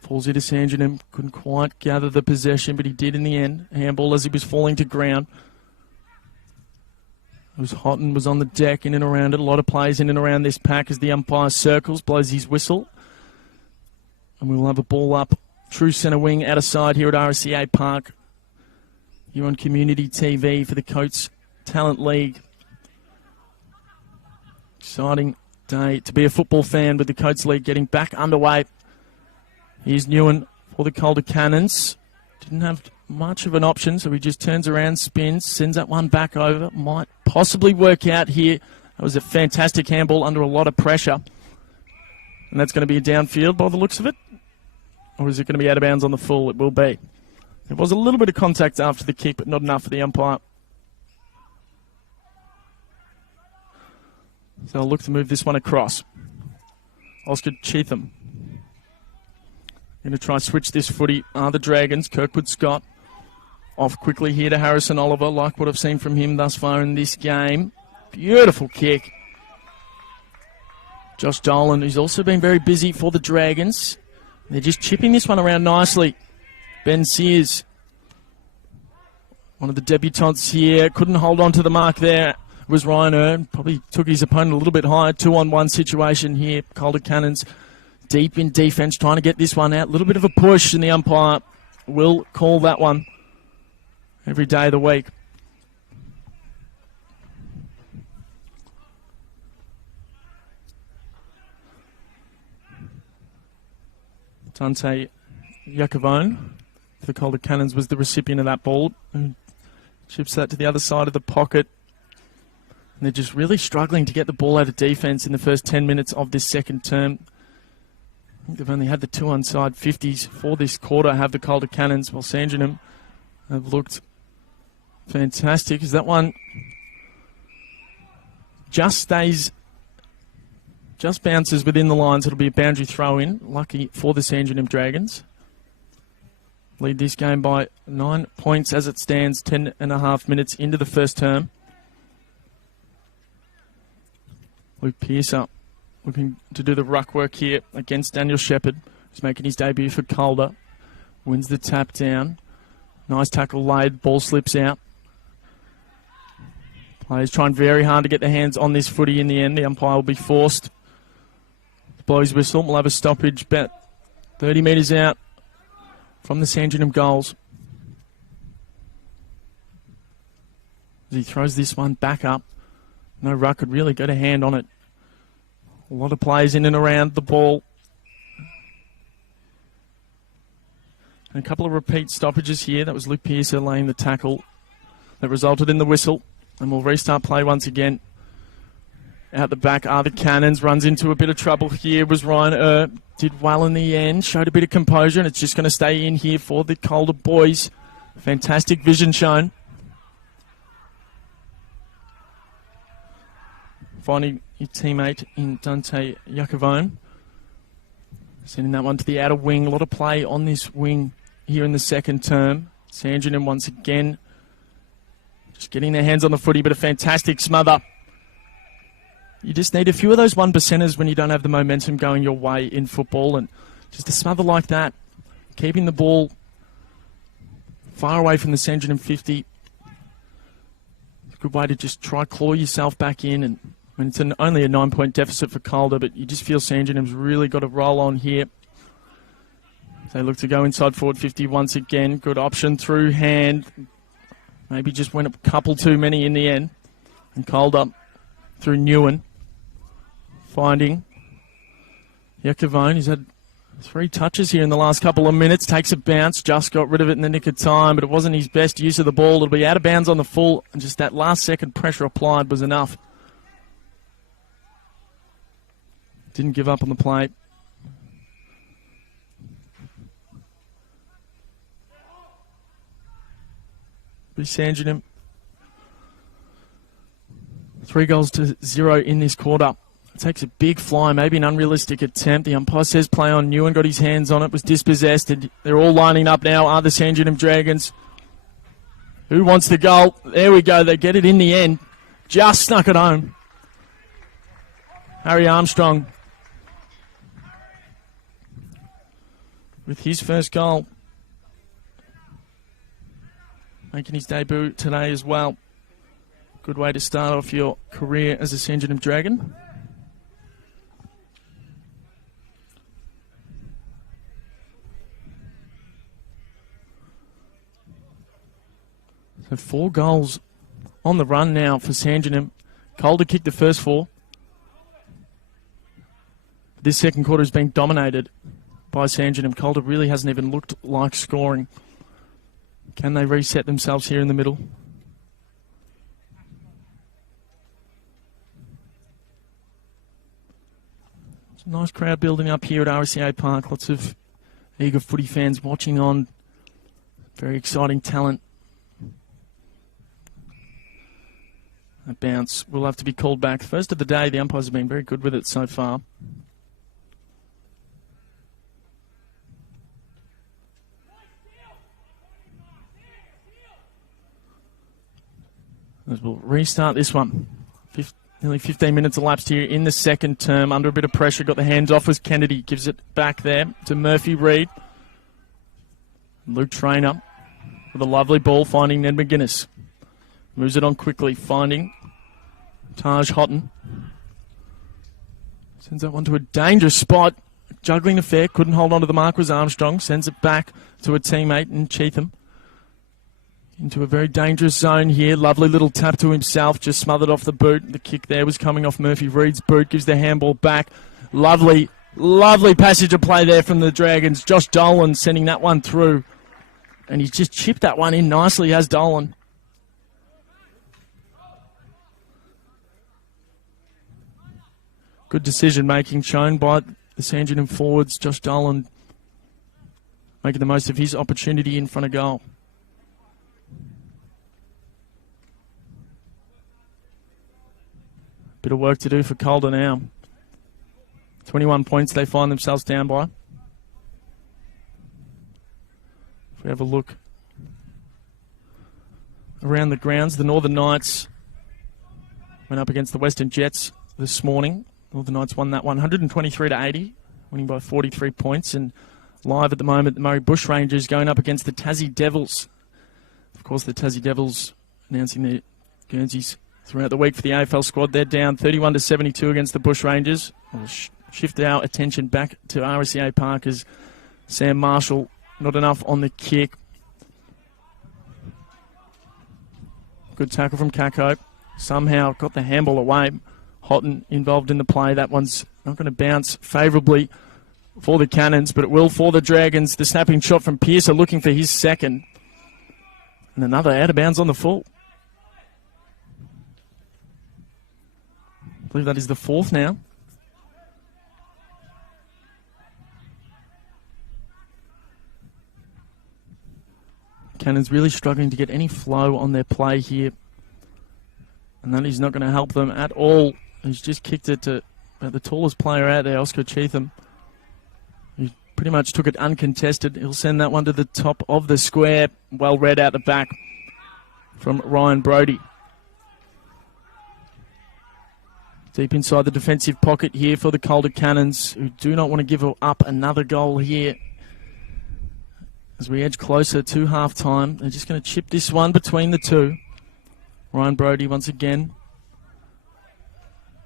Falls into Sandringham. Couldn't quite gather the possession, but he did in the end. Handball as he was falling to ground. It was Houghton was on the deck in and around it. A lot of players in and around this pack as the umpire circles, blows his whistle. And we'll have a ball up. True centre wing out of side here at RSEA Park. Here on Community TV for the Coates Talent League. Exciting day to be a football fan with the Coates League getting back underway. Here's Newen for the Calder Cannons. Didn't have much of an option, so he just turns around, spins, sends that one back over. Might possibly work out here. That was a fantastic handball under a lot of pressure. And that's going to be a downfield by the looks of it. Or is it going to be out of bounds on the full? It will be. There was a little bit of contact after the kick, but not enough for the umpire. So I'll look to move this one across. Oscar Cheatham. Going to try switch this footy. Are the Dragons. Kirkwood Scott. Off quickly here to Harrison Oliver. Like what I've seen from him thus far in this game. Beautiful kick. Josh Dolan, who's also been very busy for the Dragons. They're just chipping this one around nicely. Ben Sears, one of the debutants here, couldn't hold on to the mark there. It was Ryan Earn. Probably took his opponent a little bit higher. 2-on-1 situation here. Calder Cannons deep in defence, trying to get this one out. A little bit of a push, and the umpire will call that one every day of the week. Dante Iacovone for Calder Cannons was the recipient of that ball. And chips that to the other side of the pocket. And they're just really struggling to get the ball out of defence in the first 10 minutes of this second term. I think they've only had the 2 onside 50s for this quarter, have the Calder Cannons, while Sandringham have looked fantastic. As that one just bounces within the lines. It'll be a boundary throw in. Lucky for the Sandringham Dragons. Lead this game by 9 points as it stands, 10.5 minutes into the first term. Luke Pearcer looking to do the ruck work here against Daniel Shepherd, who's making his debut for Calder. Wins the tap down. Nice tackle laid. Ball slips out. Players trying very hard to get their hands on this footy in the end. The umpire will be forced. Blows whistle. We'll have a stoppage about 30 metres out from the Sandringham goals. As he throws this one back up. No ruck could really get a hand on it. A lot of players in and around the ball. And a couple of repeat stoppages here. That was Luke Pearcer laying the tackle that resulted in the whistle. And we'll restart play once again. Out the back are the Cannons. Runs into a bit of trouble here. Was Ryan did well in the end. Showed a bit of composure, and it's just going to stay in here for the Calder boys. Fantastic vision shown. Finding your teammate in Dante Iacovone. Sending that one to the outer wing. A lot of play on this wing here in the second term. Sandringham once again just getting their hands on the footy, but a fantastic smother. You just need a few of those 1%ers when you don't have the momentum going your way in football, and just a smother like that, keeping the ball far away from the Sandringham 50. It's a good way to just try claw yourself back in. And I mean, it's only a 9-point deficit for Calder, but you just feel Sandringham's really got a roll on here. They look to go inside forward 50 once again. Good option through hand. Maybe just went a couple too many in the end. And Calder through Newen. Finding Iacovone. He's had 3 touches here in the last couple of minutes. Takes a bounce. Just got rid of it in the nick of time, but it wasn't his best use of the ball. It'll be out of bounds on the full, and just that last second pressure applied was enough. Didn't give up on the play. Be Sandringham. 3-0 in this quarter. It takes a big fly, maybe an unrealistic attempt. The umpire says play on. Newen got his hands on it, was dispossessed, and they're all lining up now. Are the Sandringham Dragons? Who wants the goal? There we go. They get it in the end. Just snuck it home. Harry Armstrong with his first goal. Making his debut today as well. Good way to start off your career as a Sandringham Dragon. So 4 goals on the run now for Sandringham. Calder kicked the first 4. This second quarter has been dominated by Sandringham. Calder really hasn't even looked like scoring. Can they reset themselves here in the middle? It's a nice crowd building up here at RSEA Park. Lots of eager footy fans watching on. Very exciting talent. That bounce will have to be called back. First of the day, the umpires have been very good with it so far. As we'll restart this one. Nearly 15 minutes elapsed here in the second term. Under a bit of pressure, got the hands off as Kennedy gives it back there to Murphy Reid. Luke Traynor with a lovely ball, finding Ned McGuinness. Moves it on quickly, finding Taj Houghton. Sends that one to a dangerous spot. Juggling affair, couldn't hold on to the mark was Armstrong. Sends it back to a teammate in Cheatham. Into a very dangerous zone here. Lovely little tap to himself, just smothered off the boot. The kick there was coming off Murphy Reid's boot, gives the handball back. Lovely passage of play there from the Dragons. Josh Dolan sending that one through. And he's just chipped that one in nicely, has Dolan. Good decision making shown by the Sandringham forwards. Josh Dolan making the most of his opportunity in front of goal. Bit of work to do for Calder now. 21 points they find themselves down by. If we have a look around the grounds, the Northern Knights went up against the Western Jets this morning. Northern Knights won that one 123-80, winning by 43 points. And live at the moment, the Murray Bushrangers going up against the Tassie Devils. Of course, the Tassie Devils announcing their Guernseys throughout the week for the AFL squad. They're down 31-72 against the Bushrangers. We'll shift our attention back to RSEA Park as Sam Marshall, not enough on the kick. Good tackle from Kako. Somehow got the handball away. Houghton involved in the play. That one's not going to bounce favourably for the Cannons, but it will for the Dragons. The snapping shot from Pearcer looking for his second. And another out of bounds on the full. I believe that is the fourth now. Cannons really struggling to get any flow on their play here. And that is not going to help them at all. He's just kicked it to about the tallest player out there, Oscar Cheatham. He pretty much took it uncontested. He'll send that one to the top of the square. Well read out the back from Ryan Brodie. Deep inside the defensive pocket here for the Calder Cannons, who do not want to give up another goal here. As we edge closer to half-time, they're just going to chip this one between the two. Ryan Brodie once again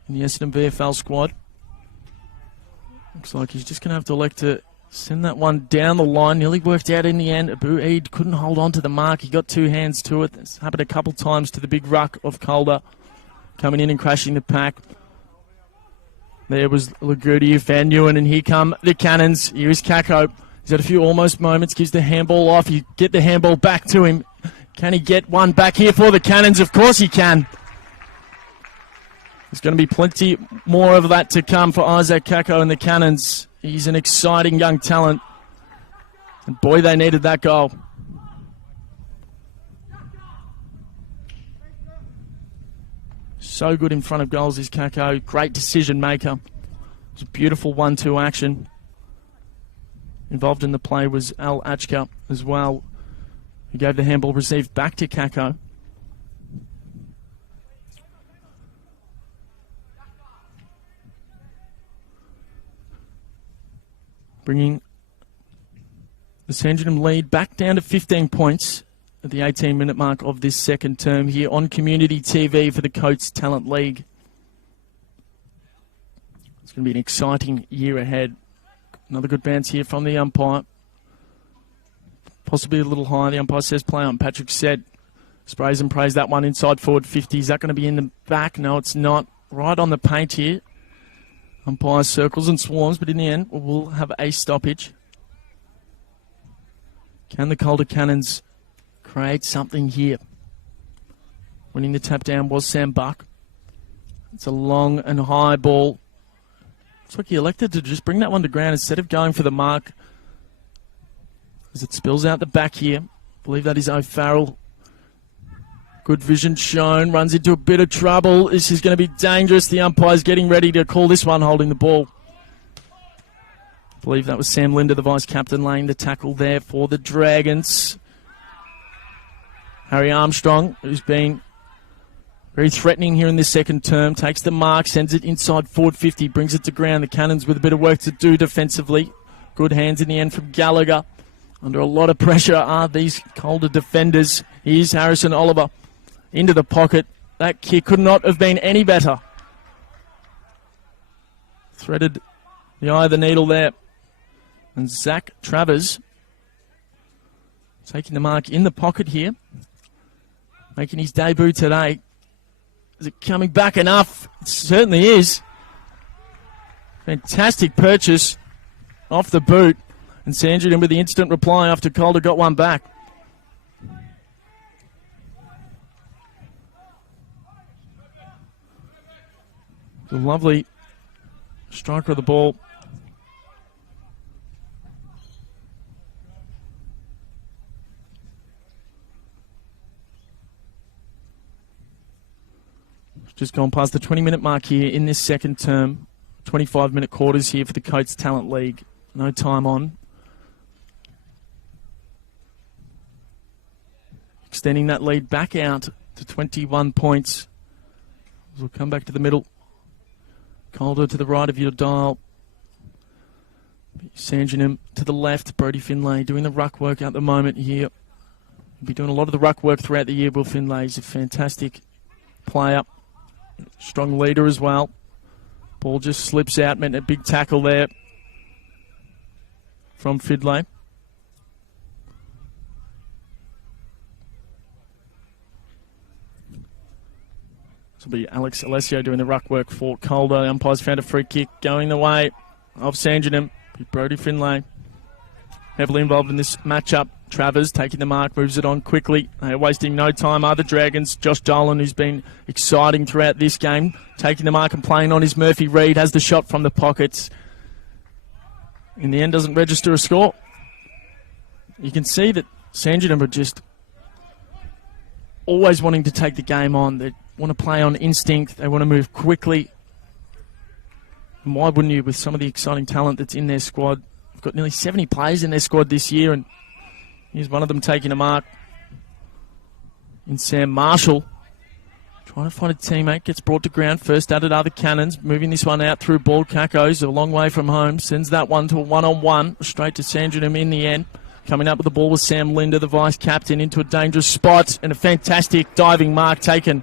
in the Essendon VFL squad. Looks like he's just going to have to elect to send that one down the line. Nearly worked out in the end. Abu Eid couldn't hold on to the mark. He got two hands to it. It's happened a couple times to the big ruck of Calder, coming in and crashing the pack. There was Lagudi, Van Newen, and here come the Cannons. Here is Kako. He's had a few almost moments, gives the handball off. You get the handball back to him. Can he get one back here for the Cannons? Of course he can. There's going to be plenty more of that to come for Isaac Kako and the Cannons. He's an exciting young talent. And boy, they needed that goal. So good in front of goals is Kako. Great decision maker. It was a beautiful 1-2 action. Involved in the play was Al Achka as well, who gave the handball received back to Kako. Bringing the Sandringham lead back down to 15 points at the 18-minute mark of this second term here on Community TV for the Coates Talent League. It's going to be an exciting year ahead. Another good bounce here from the umpire. Possibly a little high. The umpire says play on. Patrick said sprays and prays that one inside forward 50. Is that going to be in the back? No, it's not. Right on the paint here. Umpire circles and swarms, but in the end, we'll have a stoppage. Can the Calder Cannons create something here? Winning the tap down was Sam Buck. It's a long and high ball. Looks like he elected to just bring that one to ground instead of going for the mark. As it spills out the back here. I believe that is O'Farrell. Good vision shown. Runs into a bit of trouble. This is going to be dangerous. The umpire's getting ready to call this one, holding the ball. I believe that was Sam Linder, the vice-captain, laying the tackle there for the Dragons. Harry Armstrong, who's been very threatening here in this second term, takes the mark, sends it inside forward 50, brings it to ground. The Cannons with a bit of work to do defensively. Good hands in the end from Gallagher. Under a lot of pressure are these Calder defenders. Here's Harrison Oliver into the pocket. That kick could not have been any better. Threaded the eye of the needle there. And Zach Travers taking the mark in the pocket here. Making his debut today. Is it coming back enough? It certainly is. Fantastic purchase off the boot. And Sandringham with the instant reply after Calder got one back. The lovely striker of the ball. Just gone past the 20-minute mark here in this second term. 25-minute quarters here for the Coates Talent League. No time on. Extending that lead back out to 21 points. We'll come back to the middle. Calder to the right of your dial. Sandringham to the left. Brodie Finlay doing the ruck work at the moment here. He'll be doing a lot of the ruck work throughout the year. Will Finlay, he's a fantastic player. Strong leader as well. Ball just slips out. Meant a big tackle there from Finlay. This will be Alex Alessio doing the ruck work for Calder. The umpires found a free kick going the way of Sandringham. Brodie Finlay heavily involved in this matchup. Travers taking the mark, moves it on quickly. They're wasting no time, are the Dragons. Josh Dolan, who's been exciting throughout this game, taking the mark and playing on his Murphy Reid, has the shot from the pockets. In the end, doesn't register a score. You can see that Sandringham are just always wanting to take the game on. They want to play on instinct. They want to move quickly. And why wouldn't you with some of the exciting talent that's in their squad? They've got nearly 70 players in their squad this year, and here's one of them taking a mark in Sam Marshall. Trying to find a teammate, gets brought to ground. First at it are the Cannons, moving this one out through ball. Caco's a long way from home, sends that one to a one-on-one, straight to Sandringham in the end. Coming up with the ball was Sam Linder, the vice-captain, into a dangerous spot, and a fantastic diving mark taken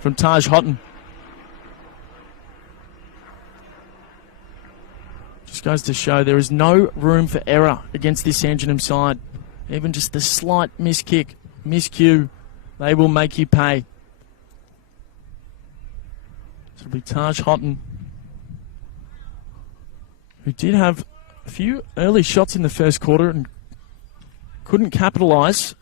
from Taj Houghton. Just goes to show there is no room for error against this Sandringham side. Even just the slight miskick, miscue, they will make you pay. So it'll be Taj Houghton, who did have a few early shots in the first quarter and couldn't capitalise.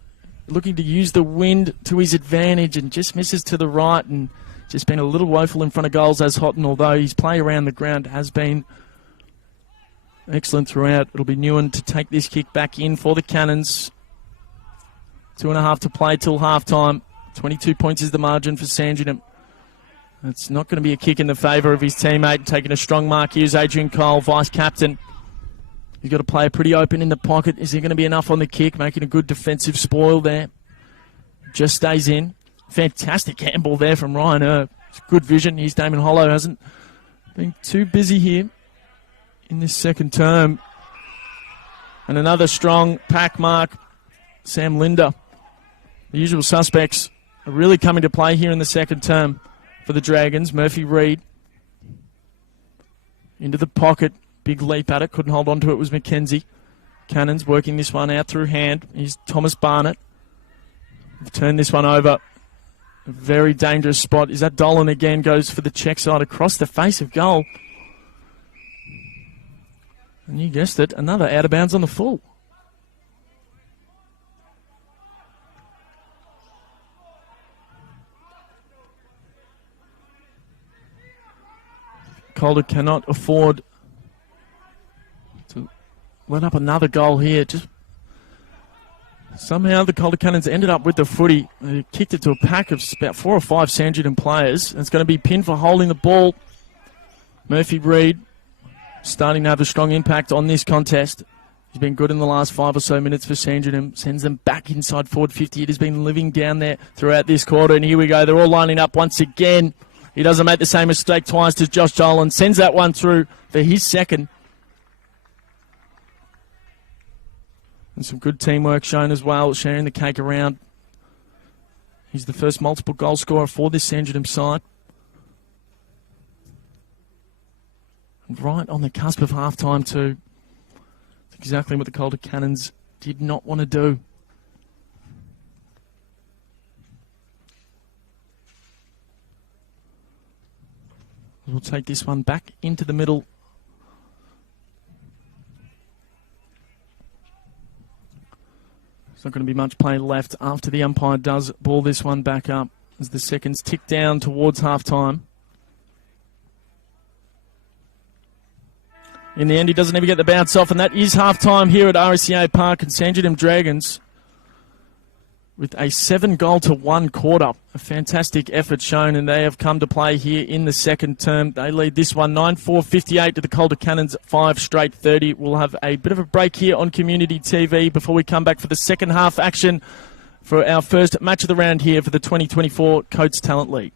Looking to use the wind to his advantage and just misses to the right and just been a little woeful in front of goals as Houghton, although his play around the ground has been excellent throughout. It'll be Newen to take this kick back in for the Cannons. 2.5 to play till half-time. 22 points is the margin for Sandringham. It's not going to be a kick in the favour of his teammate. Taking a strong mark here is Adrian Cole, vice-captain. He's got to play pretty open in the pocket. Is there going to be enough on the kick? Making a good defensive spoil there. Just stays in. Fantastic handball there from Ryan Erb. Good vision. Here's Damon Hollow. Hasn't been too busy here in this second term. And another strong pack mark. Sam Linder. The usual suspects are really coming to play here in the second term for the Dragons. Murphy Reid into the pocket. Big leap at it. Couldn't hold on to it was McKenzie. Cannons working this one out through hand. Here's Thomas Barnett. We've turned this one over. A very dangerous spot. Is that Dolan again? Goes for the check side across the face of goal. And you guessed it, another out of bounds on the full. Calder cannot afford to let up another goal here. Just somehow the Calder Cannons ended up with the footy. They kicked it to a pack of about 4 or 5 Sandringham players. It's going to be pinned for holding the ball. Murphy Reid starting to have a strong impact on this contest. He's been good in the last 5 or so minutes for Sandringham. Sends them back inside forward 50. It has been living down there throughout this quarter. And here we go. They're all lining up once again. He doesn't make the same mistake twice as Josh Dolan. Sends that one through for his second. And some good teamwork shown as well, sharing the cake around. He's the first multiple goal scorer for this Sandringham side. And right on the cusp of half-time too. Exactly what the Calder Cannons did not want to do. We'll take this one back into the middle. There's not going to be much play left after the umpire does ball this one back up as the seconds tick down towards half-time. In the end, he doesn't even get the bounce off, and that is half-time here at RSEA Park and Sandringham Dragons with a 7-goal-to-1 quarter. A fantastic effort shown, and they have come to play here in the second term. They lead this one 9-4-58 to the Calder Cannons, 5 straight 30. We'll have a bit of a break here on Community TV before we come back for the second half action for our first match of the round here for the 2024 Coates Talent League.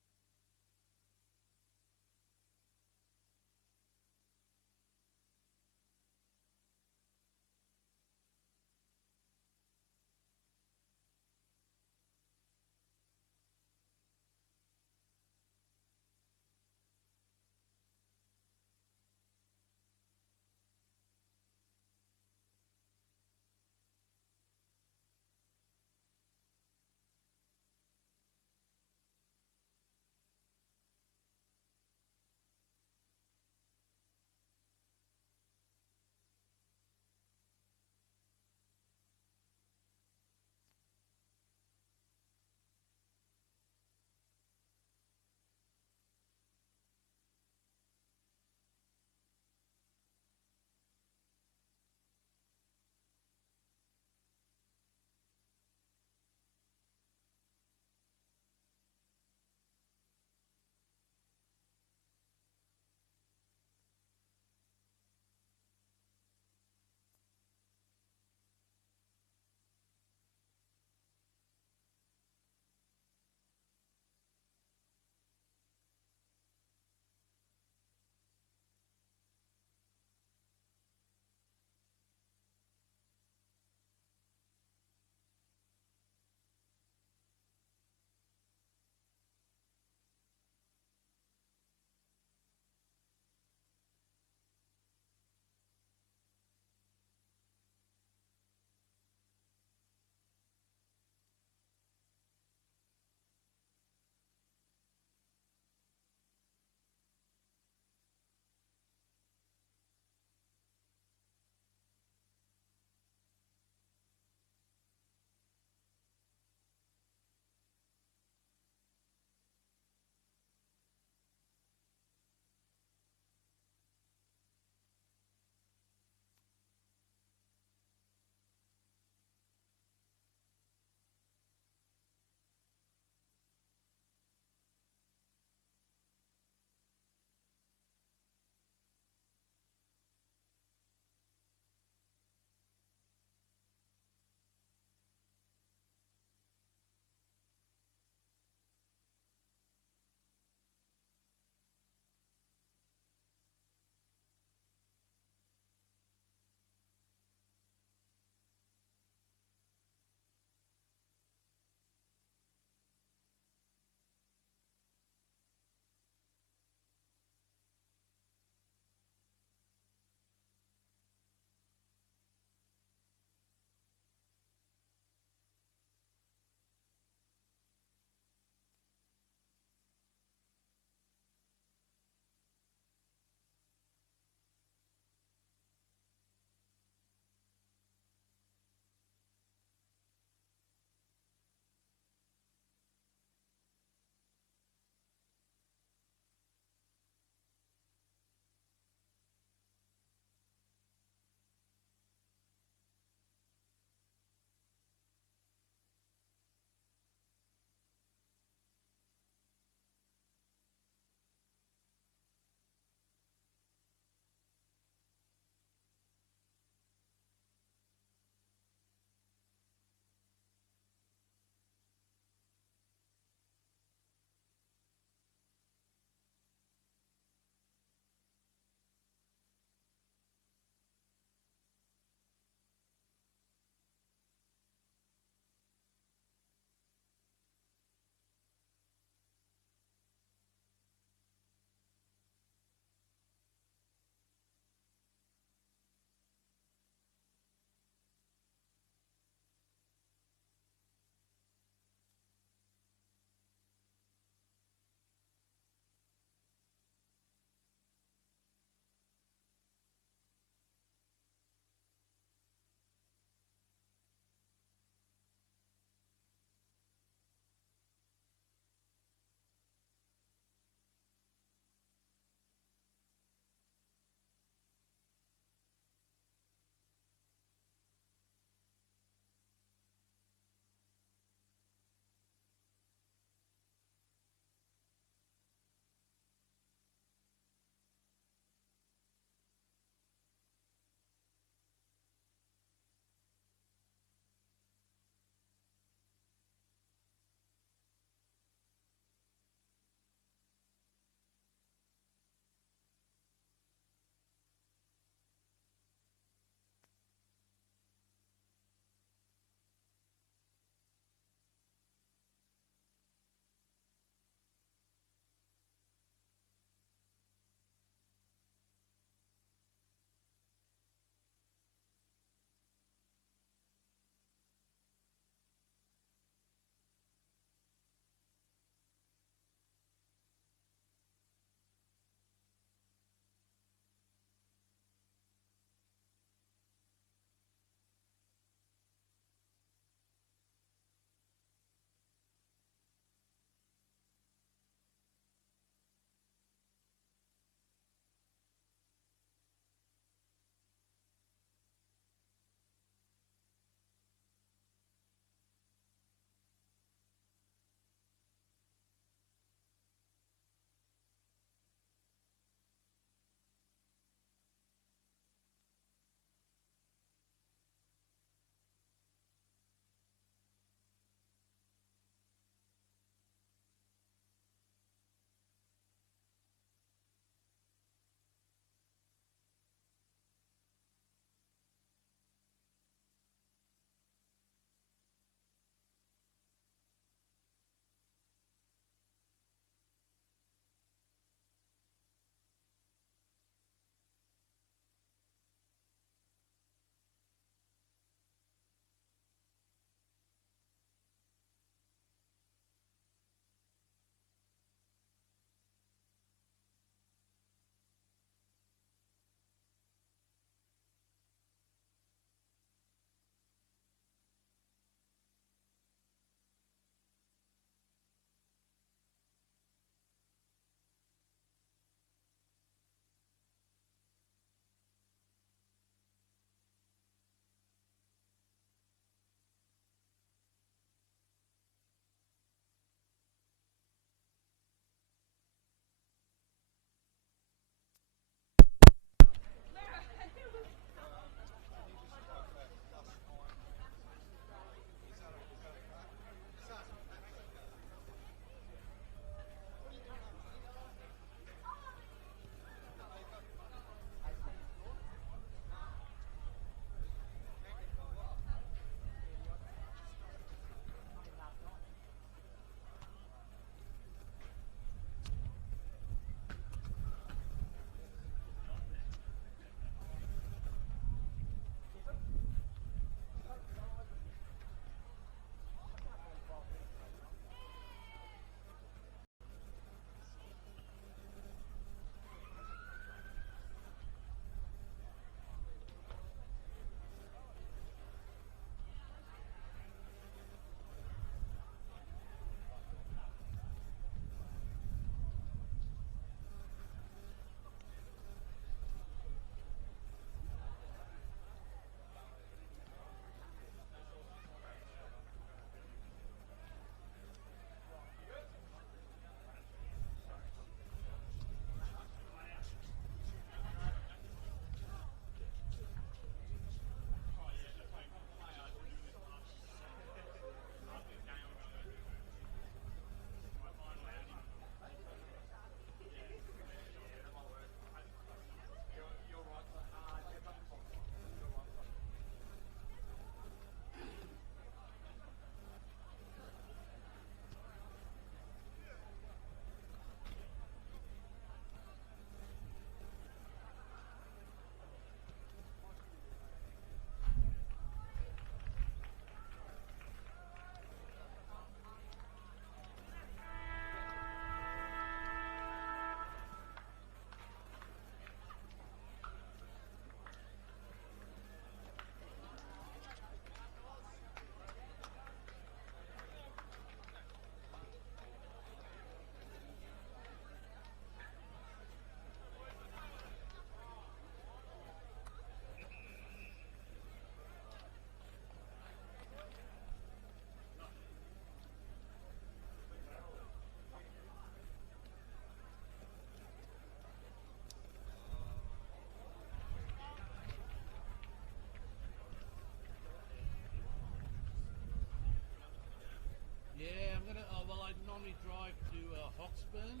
Hoxburn.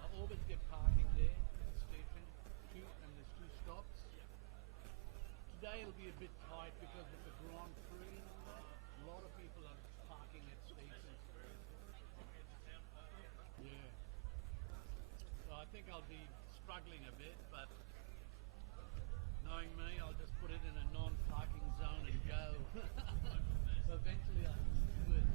I always get parking there at the station, and there's 2 stops. Today it'll be a bit tight because of the Grand Prix and all that. A lot of people are parking at stations. Yeah. So I think I'll be struggling a bit, but knowing me, I'll just put it in a non-parking zone and go. So eventually I can do it.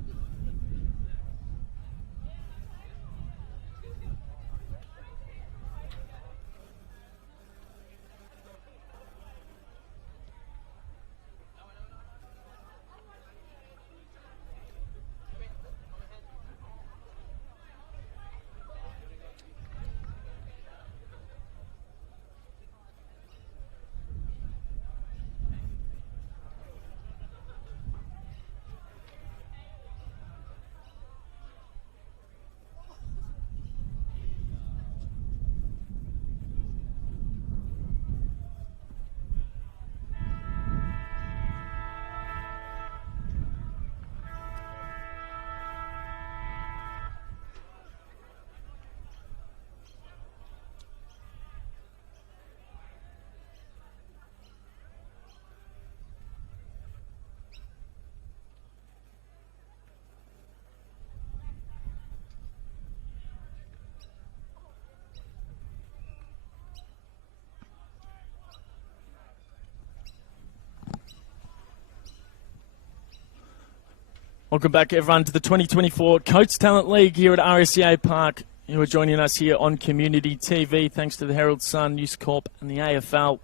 Welcome back, everyone, to the 2024 Coates Talent League here at RSEA Park. You are joining us here on Community TV, thanks to the Herald Sun, News Corp and the AFL.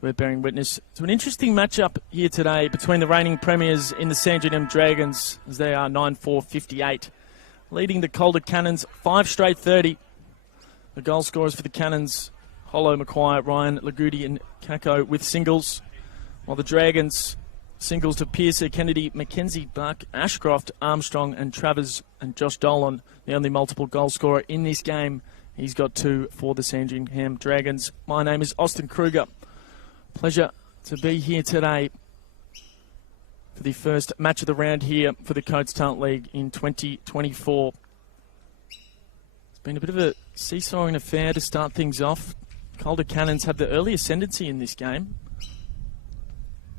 We're bearing witness to an interesting matchup here today between the reigning premiers in the Sandringham Dragons, as they are 9-4-58, leading the Calder Cannons 5 straight 30. The goal scorers for the Cannons, Hollow, Maguire, Ryan, Lagudi and Kako with singles, while the Dragons... singles to Pearce, Kennedy, Mackenzie, Buck, Ashcroft, Armstrong and Travers and Josh Dolan, the only multiple goal scorer in this game. He's got 2 for the Sandringham Dragons. My name is Austin Kruger. Pleasure to be here today for the first match of the round here for the Coates Talent League in 2024. It's been a bit of a seesawing affair to start things off. Calder Cannons have the early ascendancy in this game,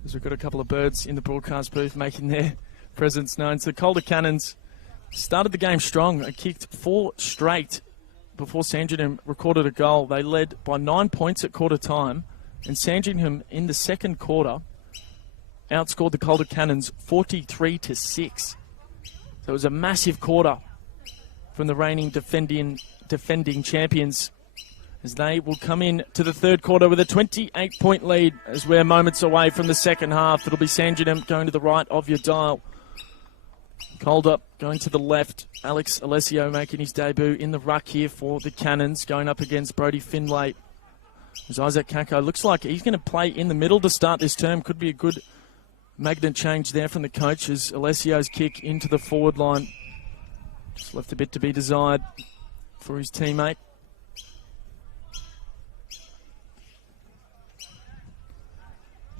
as we've got a couple of birds in the broadcast booth making their presence known. So the Calder Cannons started the game strong. They kicked 4 straight before Sandringham recorded a goal. They led by 9 points at quarter time, and Sandringham in the second quarter outscored the Calder Cannons 43-6. So it was a massive quarter from the reigning defending champions, as they will come in to the third quarter with a 28-point lead, as we're moments away from the second half. It'll be Sandringham going to the right of your dial. Calder going to the left. Alex Alessio making his debut in the ruck here for the Cannons, going up against Brody Finlay. As Isaac Kako looks like he's going to play in the middle to start this term. Could be a good magnet change there from the coach, as Alessio's kick into the forward line just left a bit to be desired for his teammate.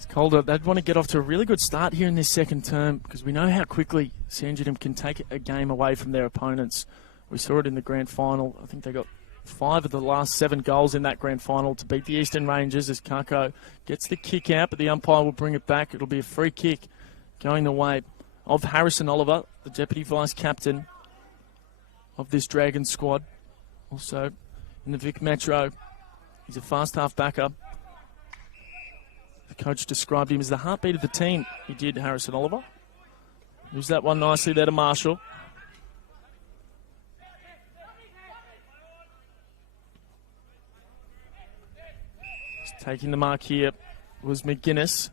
Calder, they'd want to get off to a really good start here in this second term, because we know how quickly Sandringham can take a game away from their opponents. We saw it in the grand final. I think they got 5 of the last 7 goals in that grand final to beat the Eastern Rangers, as Kako gets the kick out, but the umpire will bring it back. It'll be a free kick going the way of Harrison Oliver, the deputy vice-captain of this Dragon squad. Also in the Vic Metro, he's a fast half-backer. The coach described him as the heartbeat of the team. He did, Harrison Oliver. Moves that one nicely there to Marshall. Just taking the mark here was McGuinness.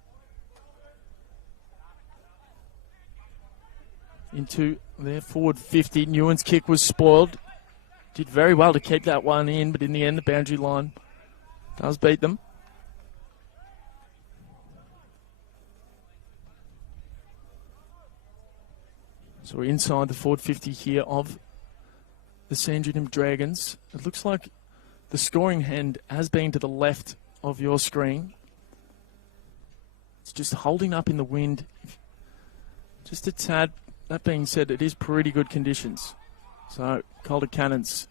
Into their forward 50. Newen's kick was spoiled. Did very well to keep that one in, but in the end the boundary line does beat them. So we're inside the forward 50 here of the Sandringham Dragons. It looks like the scoring hand has been to the left of your screen. It's just holding up in the wind. Just a tad. That being said, it is pretty good conditions. So Calder Cannons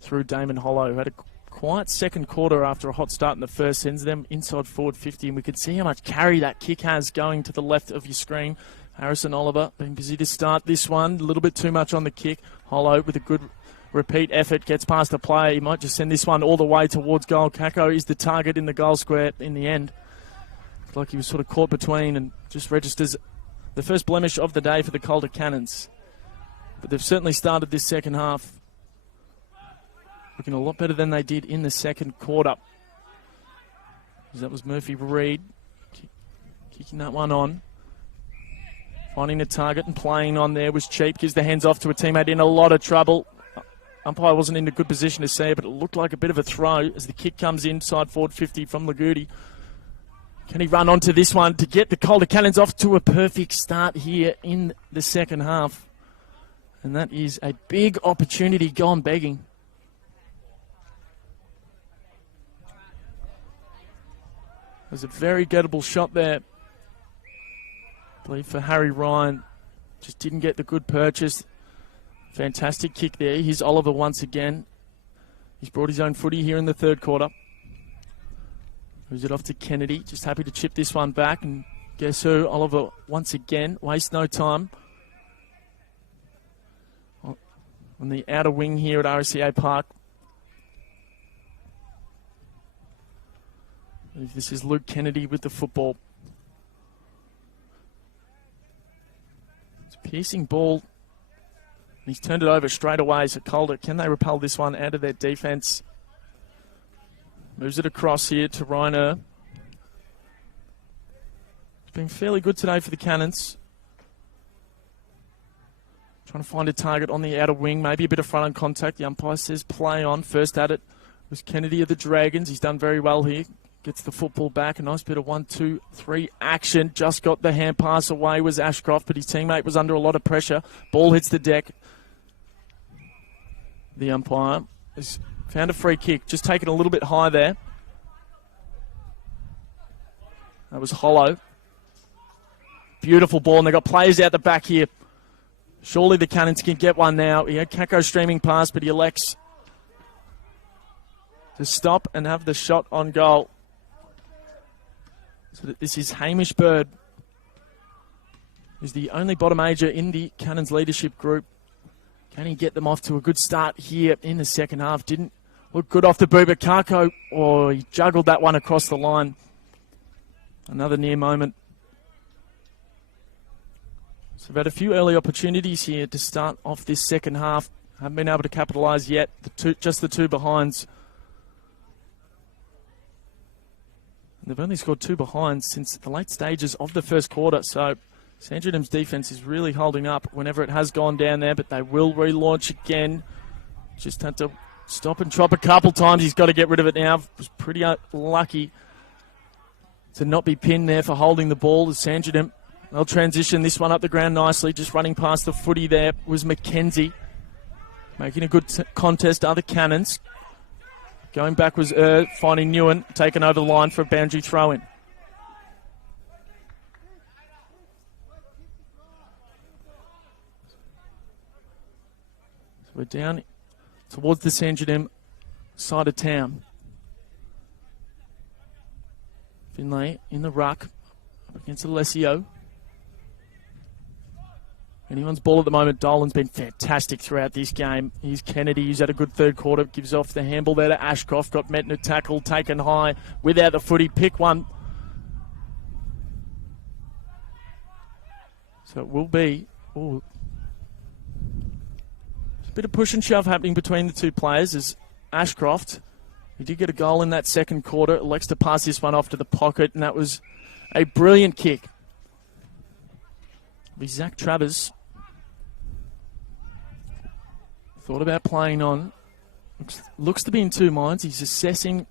through Damon Hollow, who had a quiet second quarter after a hot start in the first, sends them inside forward 50, and we can see how much carry that kick has going to the left of your screen. Harrison Oliver being busy to start this one, a little bit too much on the kick. Hollow with a good repeat effort, gets past the player. He might just send this one all the way towards goal. Kako is the target in the goal square in the end. Looks like he was sort of caught between and just registers the first blemish of the day for the Calder Cannons. But they've certainly started this second half looking a lot better than they did in the second quarter. That was Murphy Reed kicking that one on. Finding the target and playing on there was cheap. Gives the hands off to a teammate in a lot of trouble. Umpire wasn't in a good position to see it, but it looked like a bit of a throw as the kick comes inside forward 50 from Lagudi. Can he run onto this one to get the Calder Cannons off to a perfect start here in the second half? And that is a big opportunity gone begging. There's a very gettable shot there, I believe, for Harry Ryan. Just didn't get the good purchase. Fantastic kick there. Here's Oliver once again. He's brought his own footy here in the third quarter. Moves it off to Kennedy. Just happy to chip this one back. And guess who? Oliver once again. Waste no time. On the outer wing here at RSEA Park. This is Luke Kennedy with the football. It's a piercing ball. He's turned it over straight away. So Calder, can they repel this one out of their defence? Moves it across here to Reiner. It's been fairly good today for the Cannons. Trying to find a target on the outer wing. Maybe a bit of front on contact. The umpire says play on. First at it was Kennedy of the Dragons. He's done very well here. Gets the football back. A nice bit of 1, 2, 3 action. Just got the hand pass away was Ashcroft, but his teammate was under a lot of pressure. Ball hits the deck. The umpire has found a free kick. Just taken a little bit high there. That was Hollow. Beautiful ball, and they've got players out the back here. Surely the Cannons can get one now. He had Kako streaming past, but he elects to stop and have the shot on goal. So that this is Hamish Bird, who's the only bottom major in the Cannons leadership group. Can he get them off to a good start here in the second half? Didn't look good off the boot, but Kako, he juggled that one across the line. Another near moment. So we've had a few early opportunities here to start off this second half. Haven't been able to capitalise yet. Just the two behinds. They've only scored 2 behinds since the late stages of the first quarter. So Sandringham's defence is really holding up whenever it has gone down there, but they will relaunch again. Just had to stop and drop a couple times. He's got to get rid of it now. Was pretty lucky to not be pinned there for holding the ball as Sandringham. They'll transition this one up the ground nicely. Just running past the footy there was McKenzie. Making a good contest, other Cannons. Going back was finding Newen, taken over the line for a boundary throw-in. So we're down towards the Sandringham side of town. Finlay in the ruck up against Alessio. Anyone's ball at the moment. Dolan's been fantastic throughout this game. Here's Kennedy, who's had a good third quarter. Gives off the handball there to Ashcroft. Got met in a tackle, taken high without the footy. Pick one. So it will be... There's a bit of push and shove happening between the two players as Ashcroft, he did get a goal in that second quarter, elects to pass this one off to the pocket, and that was a brilliant kick. Zach Travers thought about playing on. Looks to be in two minds. He's assessing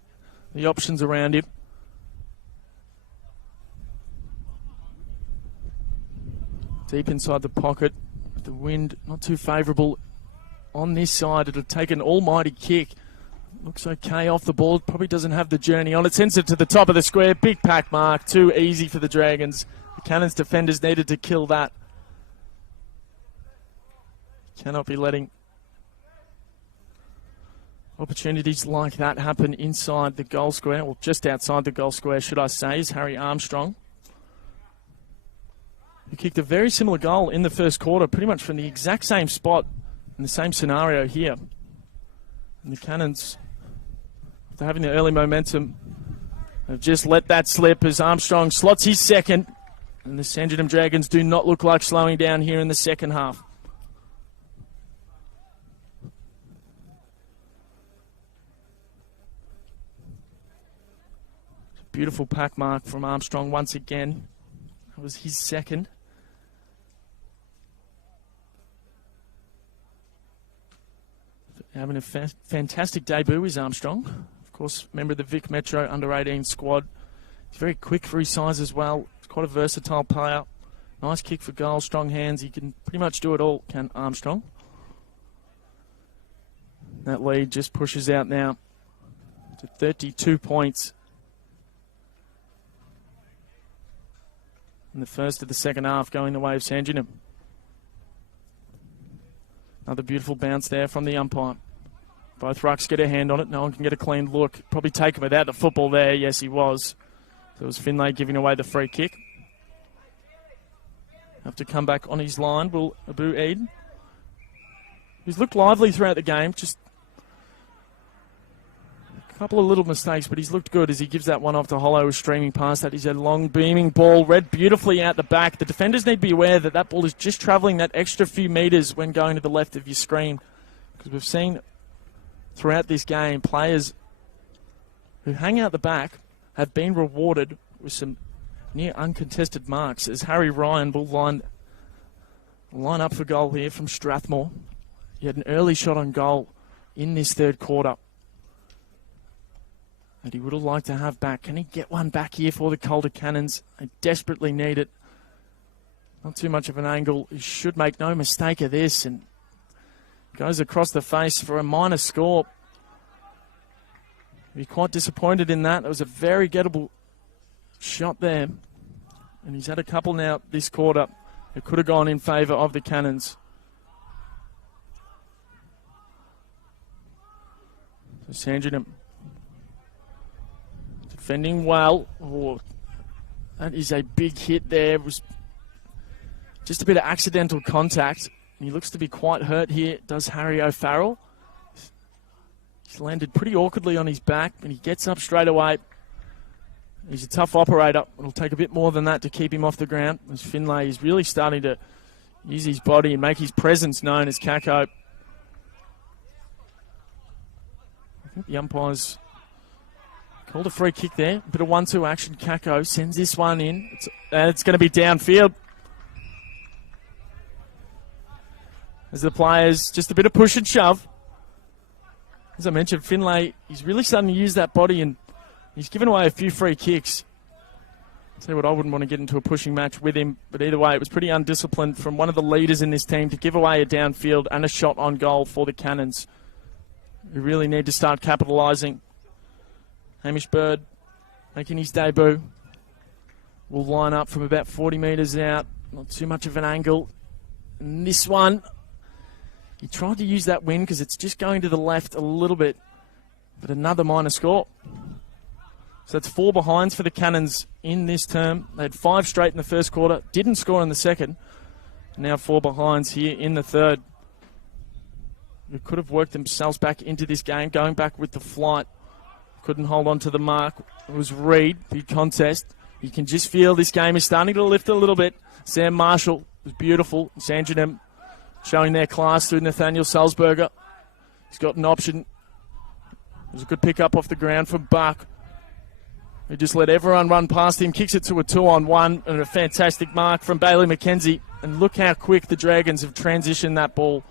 the options around him. Deep inside the pocket. The wind not too favourable on this side. It'll take an almighty kick. Looks okay off the ball. Probably doesn't have the journey on it. Sends it to the top of the square. Big pack mark. Too easy for the Dragons. The Cannons defenders needed to kill that. Cannot be letting Opportunities like that happen inside the goal square, or just outside the goal square, should I say, is Harry Armstrong, who kicked a very similar goal in the first quarter, pretty much from the exact same spot in the same scenario here. And the Cannons, after having the early momentum, have just let that slip as Armstrong slots his second. And the Sandringham Dragons do not look like slowing down here in the second half. Beautiful pack mark from Armstrong once again. That was his second. Having a fantastic debut is Armstrong. Of course, member of the Vic Metro under-18 squad. He's very quick for his size as well. He's quite a versatile player. Nice kick for goal, strong hands. He can pretty much do it all, can Armstrong. That lead just pushes out now to 32 points. In the first of the second half, going the way of Sandringham. Another beautiful bounce there from the umpire. Both rucks get a hand on it. No one can get a clean look. Probably taken without the football there. Yes, he was. So it was Finlay giving away the free kick. Have to come back on his line, will Abu Eid. He's looked lively throughout the game. Just a couple of little mistakes, but he's looked good as he gives that one off to Hollow, who's streaming past that. He's a long, beaming ball, read beautifully out the back. The defenders need to be aware that that ball is just travelling that extra few metres when going to the left of your screen. Because we've seen throughout this game, players who hang out the back have been rewarded with some near uncontested marks, as Harry Ryan will line up for goal here from Strathmore. He had an early shot on goal in this third quarter that he would have liked to have back. Can he get one back here for the Calder Cannons? They desperately need it. Not too much of an angle. He should make no mistake of this, and goes across the face for a minor score. Be quite disappointed in that. It was a very gettable shot there. And he's had a couple now this quarter that could have gone in favour of the Cannons. So Sandringham defending well. Oh, that is a big hit there. It was just a bit of accidental contact. And he looks to be quite hurt here, does Harry O'Farrell. He's landed pretty awkwardly on his back, and he gets up straight away. He's a tough operator. It'll take a bit more than that to keep him off the ground, as Finlay is really starting to use his body and make his presence known as Kako. I think the umpires called a free kick there. A bit of 1-2 action. Kako sends this one in. It's going to be downfield. As the players, just a bit of push and shove. As I mentioned, Finlay, he's really starting to use that body, and he's given away a few free kicks. I'll tell you what, I wouldn't want to get into a pushing match with him, but either way, it was pretty undisciplined from one of the leaders in this team to give away a downfield and a shot on goal for the Cannons. We really need to start capitalising. Hamish Bird making his debut. Will line up from about 40 metres out. Not too much of an angle. And this one, he tried to use that win because it's just going to the left a little bit. But another minor score. So that's 4 behinds for the Cannons in this term. They had 5 straight in the first quarter. Didn't score in the second. Now 4 behinds here in the third. Who could have worked themselves back into this game, going back with the flight. Couldn't hold on to the mark. It was Reed. Big contest. You can just feel this game is starting to lift a little bit. Sam Marshall was beautiful. Sandringham showing their class through Nathaniel Salzberger. He's got an option. It was a good pick up off the ground from Buck. He just let everyone run past him. Kicks it to a 2-on-1 and a fantastic mark from Bailey McKenzie. And look how quick the Dragons have transitioned that ball.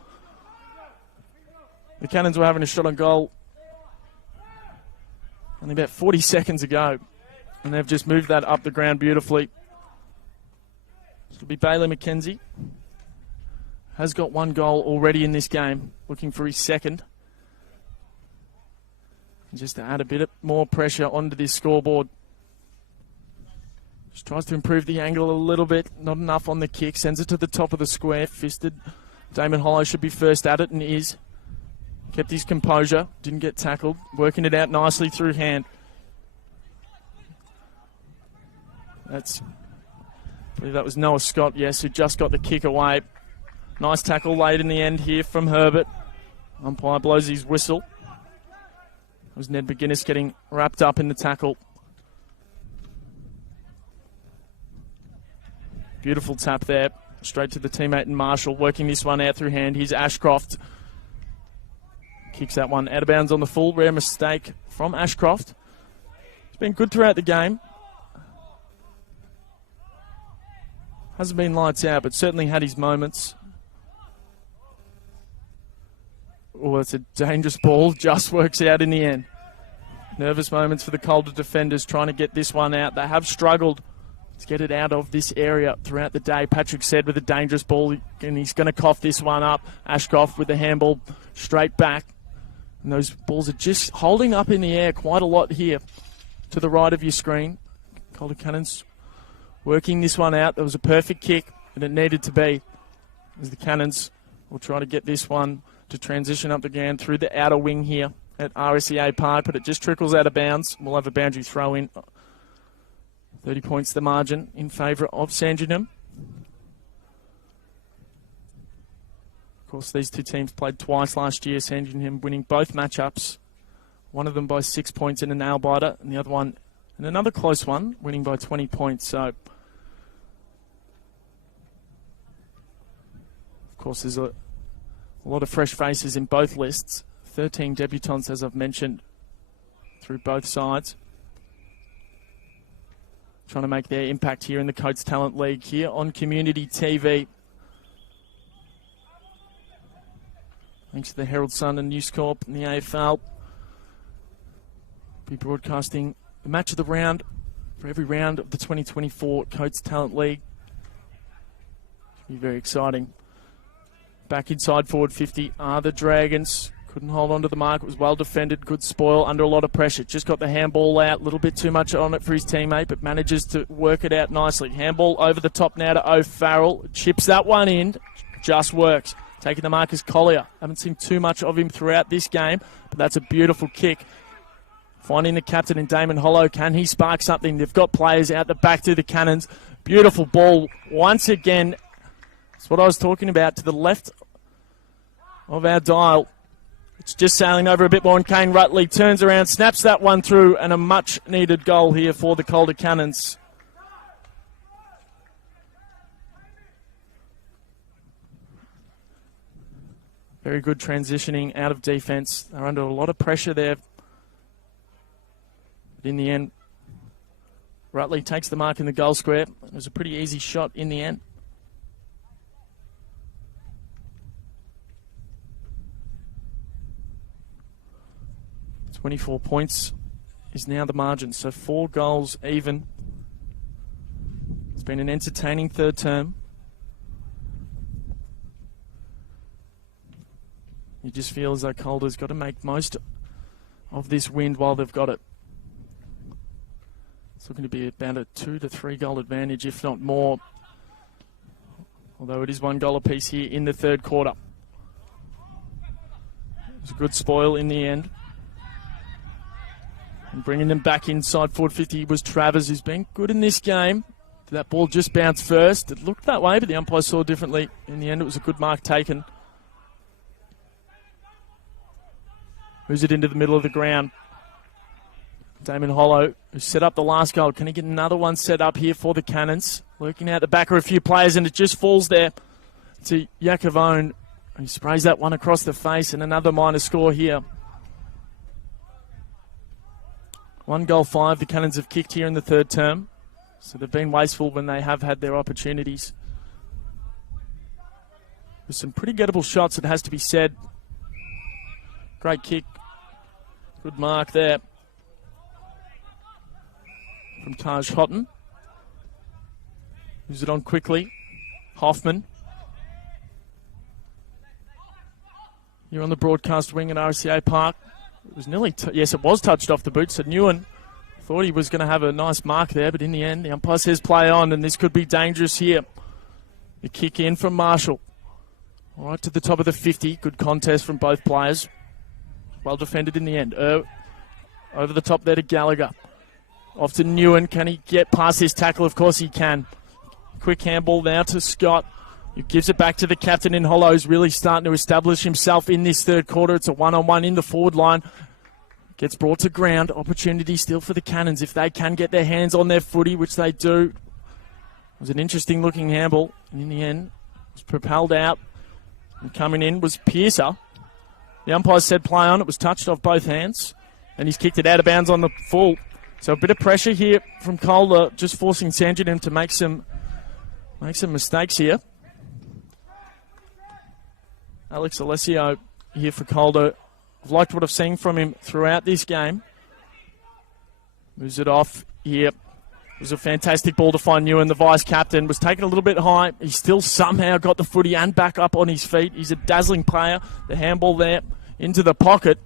The Cannons were having a shot on goal only about 40 seconds ago. And they've just moved that up the ground beautifully. It'll be Bailey McKenzie. Has got 1 goal already in this game. Looking for his second. And just to add a bit more pressure onto this scoreboard. Just tries to improve the angle a little bit. Not enough on the kick. Sends it to the top of the square. Fisted. Damon Hollow should be first at it and is. Kept his composure, didn't get tackled, working it out nicely through hand. I believe that was Noah Scott, yes, who just got the kick away. Nice tackle late in the end here from Herbert. Umpire blows his whistle. It was Ned McGuinness getting wrapped up in the tackle. Beautiful tap there. Straight to the teammate and Marshall, working this one out through hand. Here's Ashcroft. Kicks that one out of bounds on the full. Rare mistake from Ashcroft. It's been good throughout the game. Hasn't been lights out, but certainly had his moments. Oh, it's a dangerous ball. Just works out in the end. Nervous moments for the Calder defenders trying to get this one out. They have struggled to get it out of this area throughout the day. Patrick said with a dangerous ball, and he's going to cough this one up. Ashcroft with the handball straight back. And those balls are just holding up in the air quite a lot here to the right of your screen. Calder Cannons working this one out. That was a perfect kick, and it needed to be, as the Cannons will try to get this one to transition up the ground through the outer wing here at RSEA Park, but it just trickles out of bounds. We'll have a boundary throw in. 30 points the margin in favour of Sandringham. Of course, these two teams played twice last year. Sandringham winning both matchups. One of them by 6 points in a nail-biter, and the other one in another close one, winning by 20 points. So, of course, there's a lot of fresh faces in both lists. 13 debutants, as I've mentioned, through both sides. Trying to make their impact here in the Coates Talent League here on Community TV. Thanks to the Herald Sun and News Corp and the AFL. Be broadcasting the match of the round for every round of the 2024 Coates Talent League. Should be very exciting. Back inside forward 50 are the Dragons. Couldn't hold on to the mark. It was well defended. Good spoil under a lot of pressure. Just got the handball out. A little bit too much on it for his teammate, but manages to work it out nicely. Handball over the top now to O'Farrell. Chips that one in. Just works. Taking the mark is Collier. Haven't seen too much of him throughout this game, but that's a beautiful kick. Finding the captain in Damon Hollow. Can he spark something? They've got players out the back to the Cannons. Beautiful ball. Once again, that's what I was talking about, to the left of our dial. It's just sailing over a bit more, and Kane Rutley turns around, snaps that one through, and a much-needed goal here for the Calder Cannons. Very good transitioning out of defence. They're under a lot of pressure there. But in the end, Rutley takes the mark in the goal square. It was a pretty easy shot in the end. 24 points is now the margin, so 4 goals even. It's been an entertaining third term. You just feel as though Calder's got to make most of this wind while they've got it. It's looking to be about a 2 to 3 goal advantage, if not more. Although it is 1 goal apiece here in the third quarter. It was a good spoil in the end. And bringing them back inside forward 50 was Travers, who's been good in this game. That ball just bounced first. It looked that way, but the umpire saw differently. In the end, it was a good mark taken. Moves it into the middle of the ground. Damon Hollow, who set up the last goal. Can he get another one set up here for the Cannons? Lurking out the back are a few players, and it just falls there to Yakovone. He sprays that one across the face, and another minor score here. 1 goal 5 the Cannons have kicked here in the third term. So they've been wasteful when they have had their opportunities. With some pretty gettable shots, it has to be said. Great kick. Good mark there from Taj Houghton. Moves it on quickly. Hoffman. Here on the broadcast wing at RSEA Park. It was nearly, yes, it was touched off the boot, so Newen thought he was going to have a nice mark there, but in the end, the umpire says play on, and this could be dangerous here. The kick in from Marshall. All right, to the top of the 50. Good contest from both players. Well defended in the end. Over the top there to Gallagher. Off to Newen. Can he get past his tackle? Of course he can. Quick handball now to Scott. He gives it back to the captain in Hollows, really starting to establish himself in this third quarter. It's a one-on-one in the forward line. Gets brought to ground. Opportunity still for the Cannons if they can get their hands on their footy, which they do. It was an interesting-looking handball. And in the end, it was propelled out. And coming in was Pearcer. The umpire said play on. It was touched off both hands. And he's kicked it out of bounds on the full. So a bit of pressure here from Calder, just forcing Sandringham to make some mistakes here. Alex Alessio here for Calder. I've liked what I've seen from him throughout this game. Moves it off here. It was a fantastic ball to find Newen. The vice-captain was taken a little bit high. He still somehow got the footy and back up on his feet. He's a dazzling player. The handball there into the pocket.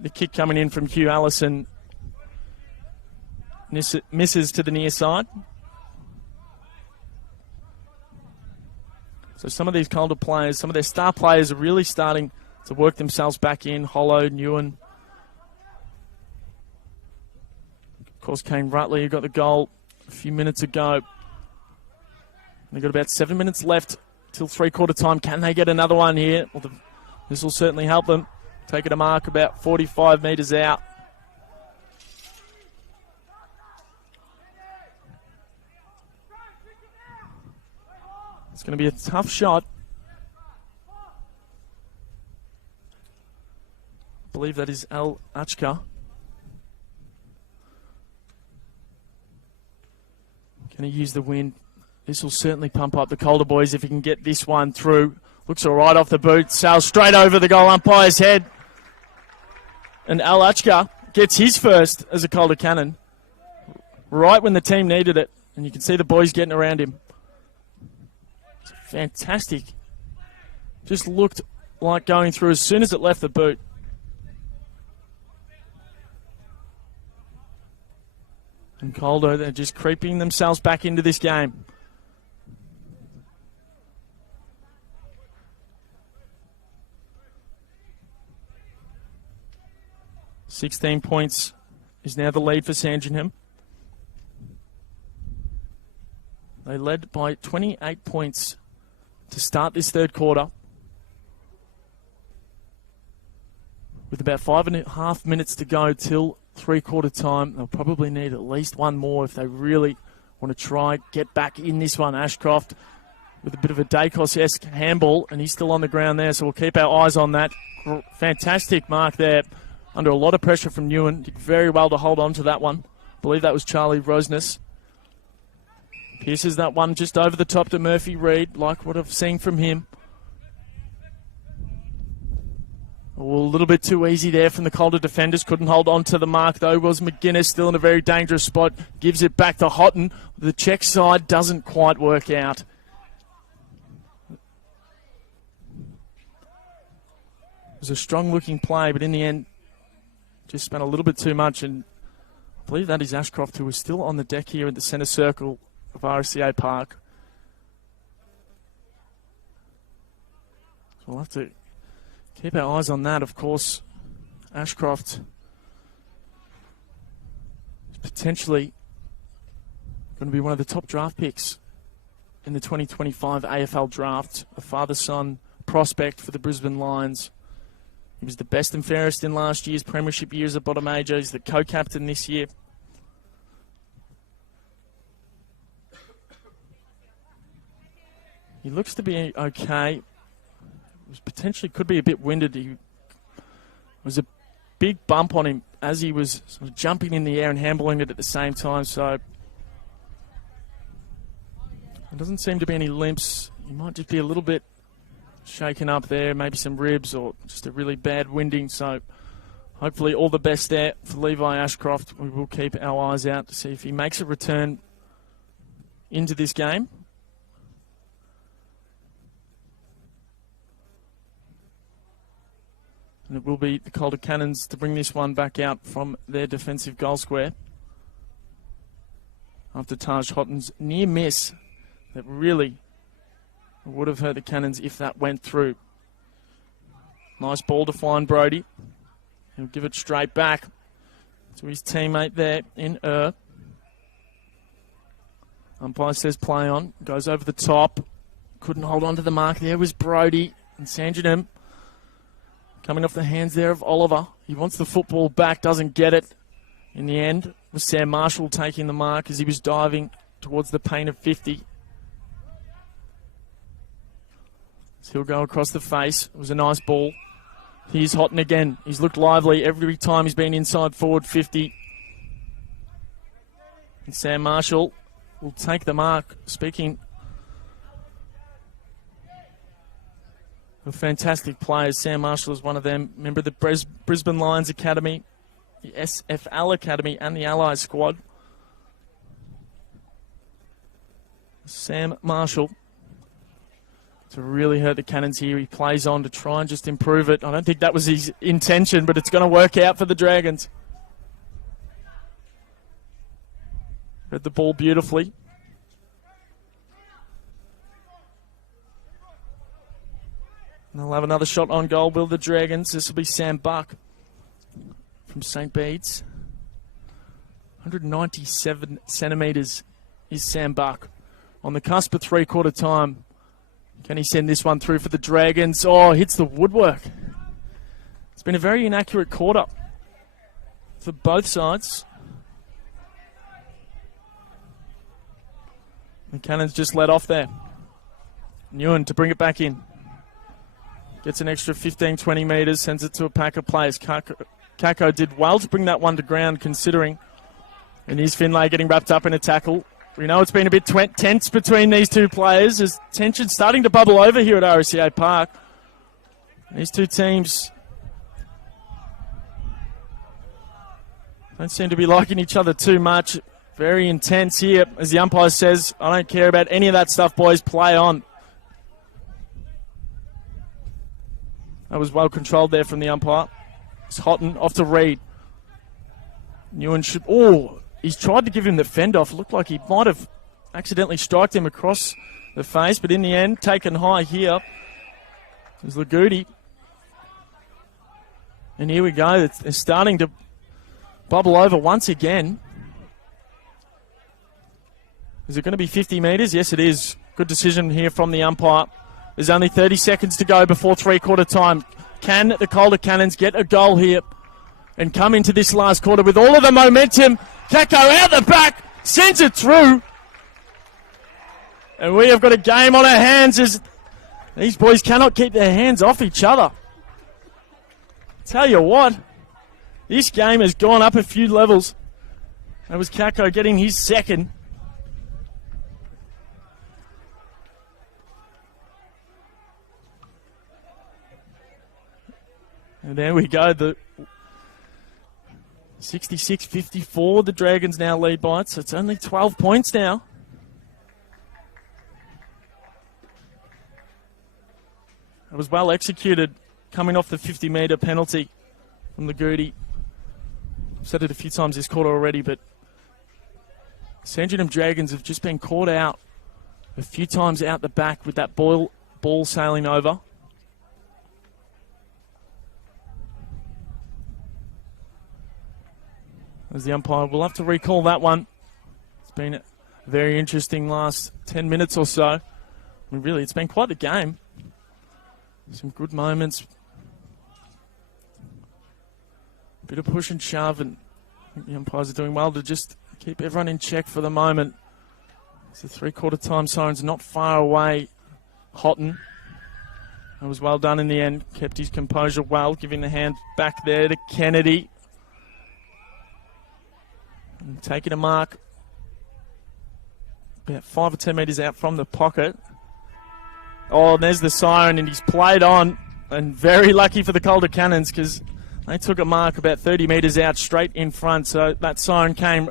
The kick coming in from Hugh Allison misses to the near side. So some of these Calder players, some of their star players are really starting to work themselves back in. Hollow, Newen. Of course, Kane Rutley, who got the goal a few minutes ago. They've got about 7 minutes left till three-quarter time. Can they get another one here? Well, this will certainly help them. Take it a mark about 45 metres out. It's going to be a tough shot. I believe that is Al Achka. Can he use the wind? This will certainly pump up the Calder boys if he can get this one through. Looks all right off the boot. Sails straight over the goal umpire's head. And Al Achka gets his first as a Calder Cannon. Right when the team needed it. And you can see the boys getting around him. Fantastic. Just looked like going through as soon as it left the boot. And Calder, they're just creeping themselves back into this game. $16 points is now the lead for Sandringham. They led by 28 points to start this third quarter. With about 5.5 minutes to go till three-quarter time, they'll probably need at least one more if they really want to try get back in this one. Ashcroft with a bit of a Dacos-esque handball, and he's still on the ground there, so we'll keep our eyes on that. Fantastic mark there. Under a lot of pressure from Newen. Did very well to hold on to that one. I believe that was Charlie Rosnes. Pierces that one just over the top to Murphy Reid, like what I've seen from him. A little bit too easy there from the Calder defenders. Couldn't hold on to the mark, though. Was McGuinness still in a very dangerous spot. Gives it back to Houghton. The check side doesn't quite work out. It was a strong-looking play, but in the end, just spent a little bit too much. And I believe that is Ashcroft, who is still on the deck here at the centre circle of RSEA Park. So we'll have to keep our eyes on that. Of course, Ashcroft is potentially going to be one of the top draft picks in the 2025 AFL draft. A father-son prospect for the Brisbane Lions. He was the best and fairest in last year's premiership year as a bottom major. He's the co-captain this year. He looks to be okay. Potentially could be a bit winded. He was a big bump on him as he was sort of jumping in the air and handling it at the same time. So there doesn't seem to be any limps. He might just be a little bit shaken up there, maybe some ribs or just a really bad winding. So hopefully all the best there for Levi Ashcroft. We will keep our eyes out to see if he makes a return into this game. And it will be the Calder Cannons to bring this one back out from their defensive goal square. After Taj Houghton's near miss that really would have hurt the Cannons if that went through. Nice ball to find Brody. He'll give it straight back to his teammate there in Umpire says play on. Goes over the top. Couldn't hold on to the mark. There was Brody and Sandringham. Coming off the hands there of Oliver. He wants the football back. Doesn't get it. In the end, it was Sam Marshall taking the mark as he was diving towards the paint of 50. So he'll go across the face. It was a nice ball. Here's Houghton again. He's looked lively every time he's been inside forward 50. And Sam Marshall will take the mark. Speaking of fantastic players, Sam Marshall is one of them. Member of the Brisbane Lions Academy, the SFL Academy, and the Allies squad. Sam Marshall, to really hurt the Cannons here. He plays on to try and just improve it. I don't think that was his intention, but it's going to work out for the Dragons. Read the ball beautifully. And they'll have another shot on goal, will the Dragons. This will be Sam Buck from St. Bede's. 197 centimetres is Sam Buck. On the cusp of three-quarter time. Can he send this one through for the Dragons? Oh, hits the woodwork. It's been a very inaccurate quarter for both sides. The Cannons just let off there. Nguyen to bring it back in. Gets an extra 15, 20 metres, sends it to a pack of players. Kako did well to bring that one to ground, considering. And here's Finlay getting wrapped up in a tackle. We know it's been a bit tense between these two players as tension starting to bubble over here at RSEA Park. These two teams don't seem to be liking each other too much. Very intense here, as the umpire says, I don't care about any of that stuff, boys, play on. That was well controlled there from the umpire. It's Houghton off to Reed. Nguyen should... Oh, he's tried to give him the fend off. Looked like he might have accidentally struck him across the face, but in the end, taken high here is Lagoudi. And here we go. It's starting to bubble over once again. Is it going to be 50 metres? Yes, it is. Good decision here from the umpire. There's only 30 seconds to go before three-quarter time. Can the Calder Cannons get a goal here and come into this last quarter with all of the momentum? Kako out the back, sends it through. And we have got a game on our hands as these boys cannot keep their hands off each other. Tell you what, this game has gone up a few levels. That was Kako getting his second. And there we go, the 66-54, the Dragons now lead by it, so it's only 12 points now. It was well executed, coming off the 50-metre penalty from Lagoudi. I've said it a few times this quarter already, but Sandringham Dragons have just been caught out a few times out the back with that ball sailing over. As the umpire will have to recall that one. It's been a very interesting last 10 minutes or so. I mean, really, it's been quite the game. Some good moments. A bit of push and shove, and I think the umpires are doing well to just keep everyone in check for the moment. It's the three-quarter time siren's not far away. Houghton. That was well done in the end. Kept his composure well, giving the hand back there to Kennedy. And taking a mark about 5 or 10 metres out from the pocket. Oh, and there's the siren, and he's played on. And very lucky for the Calder Cannons because they took a mark about 30 metres out straight in front. So that siren came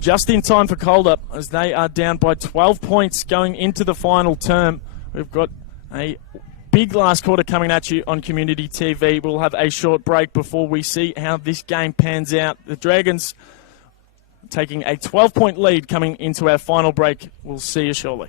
just in time for Calder as they are down by 12 points going into the final term. We've got a big last quarter coming at you on Community TV. We'll have a short break before we see how this game pans out. The Dragons taking a 12-point lead coming into our final break. We'll see you shortly.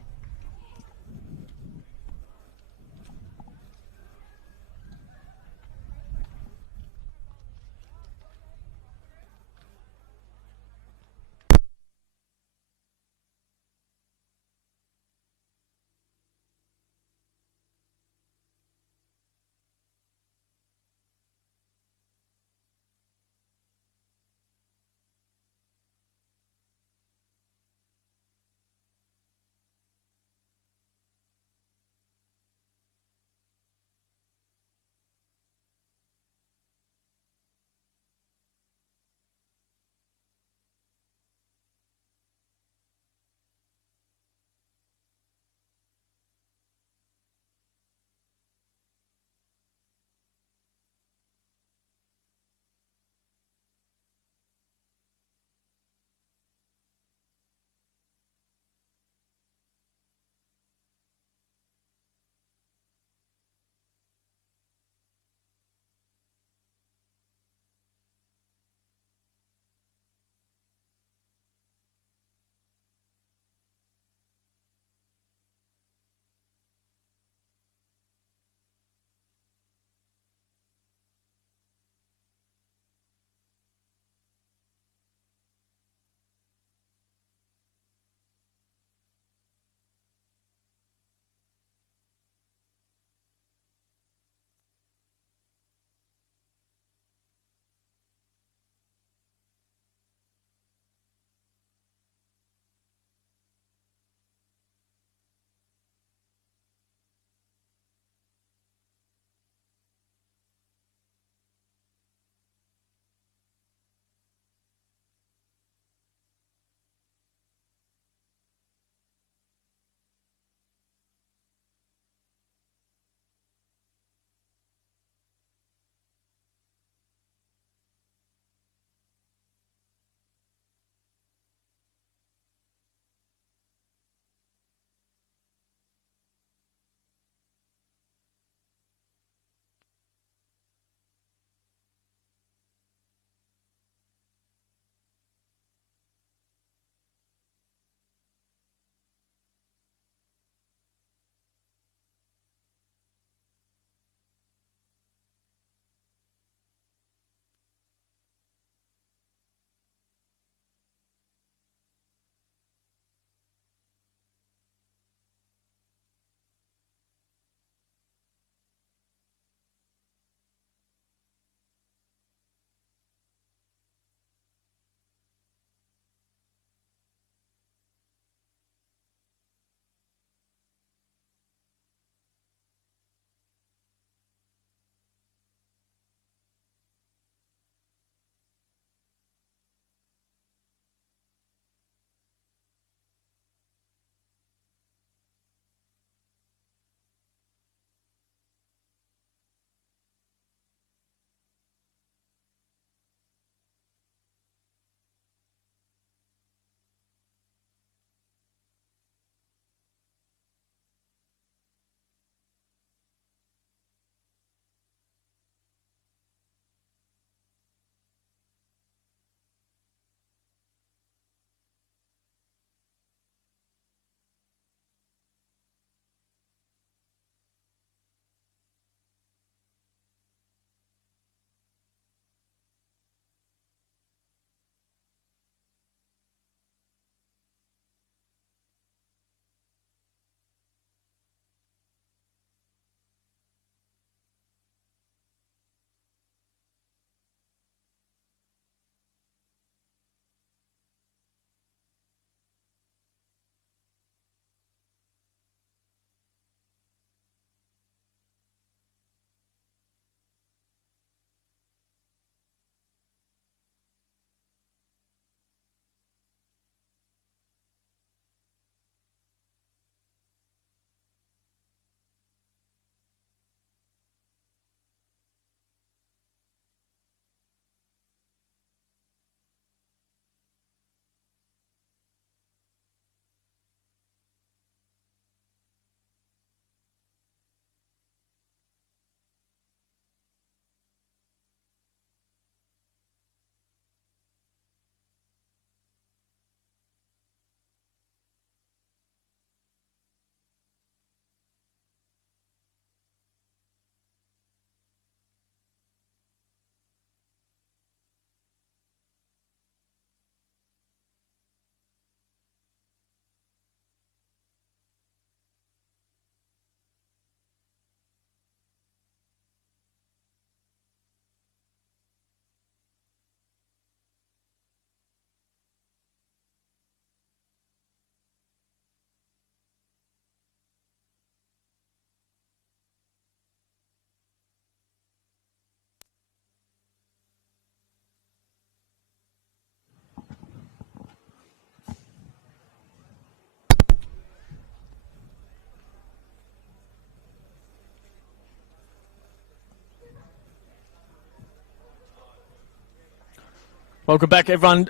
Welcome back, everyone,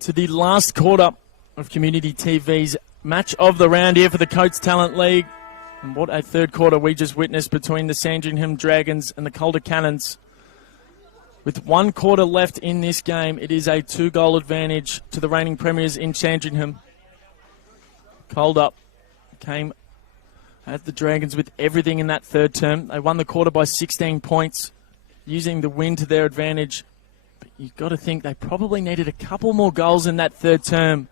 to the last quarter of Community TV's match of the round here for the Coates Talent League. And what a third quarter we just witnessed between the Sandringham Dragons and the Calder Cannons. With 1 quarter left in this game, it is a 2-goal advantage to the reigning premiers in Sandringham. Calder came at the Dragons with everything in that third term. They won the quarter by 16 points, using the win to their advantage. But you've got to think they probably needed a couple more goals in that third term,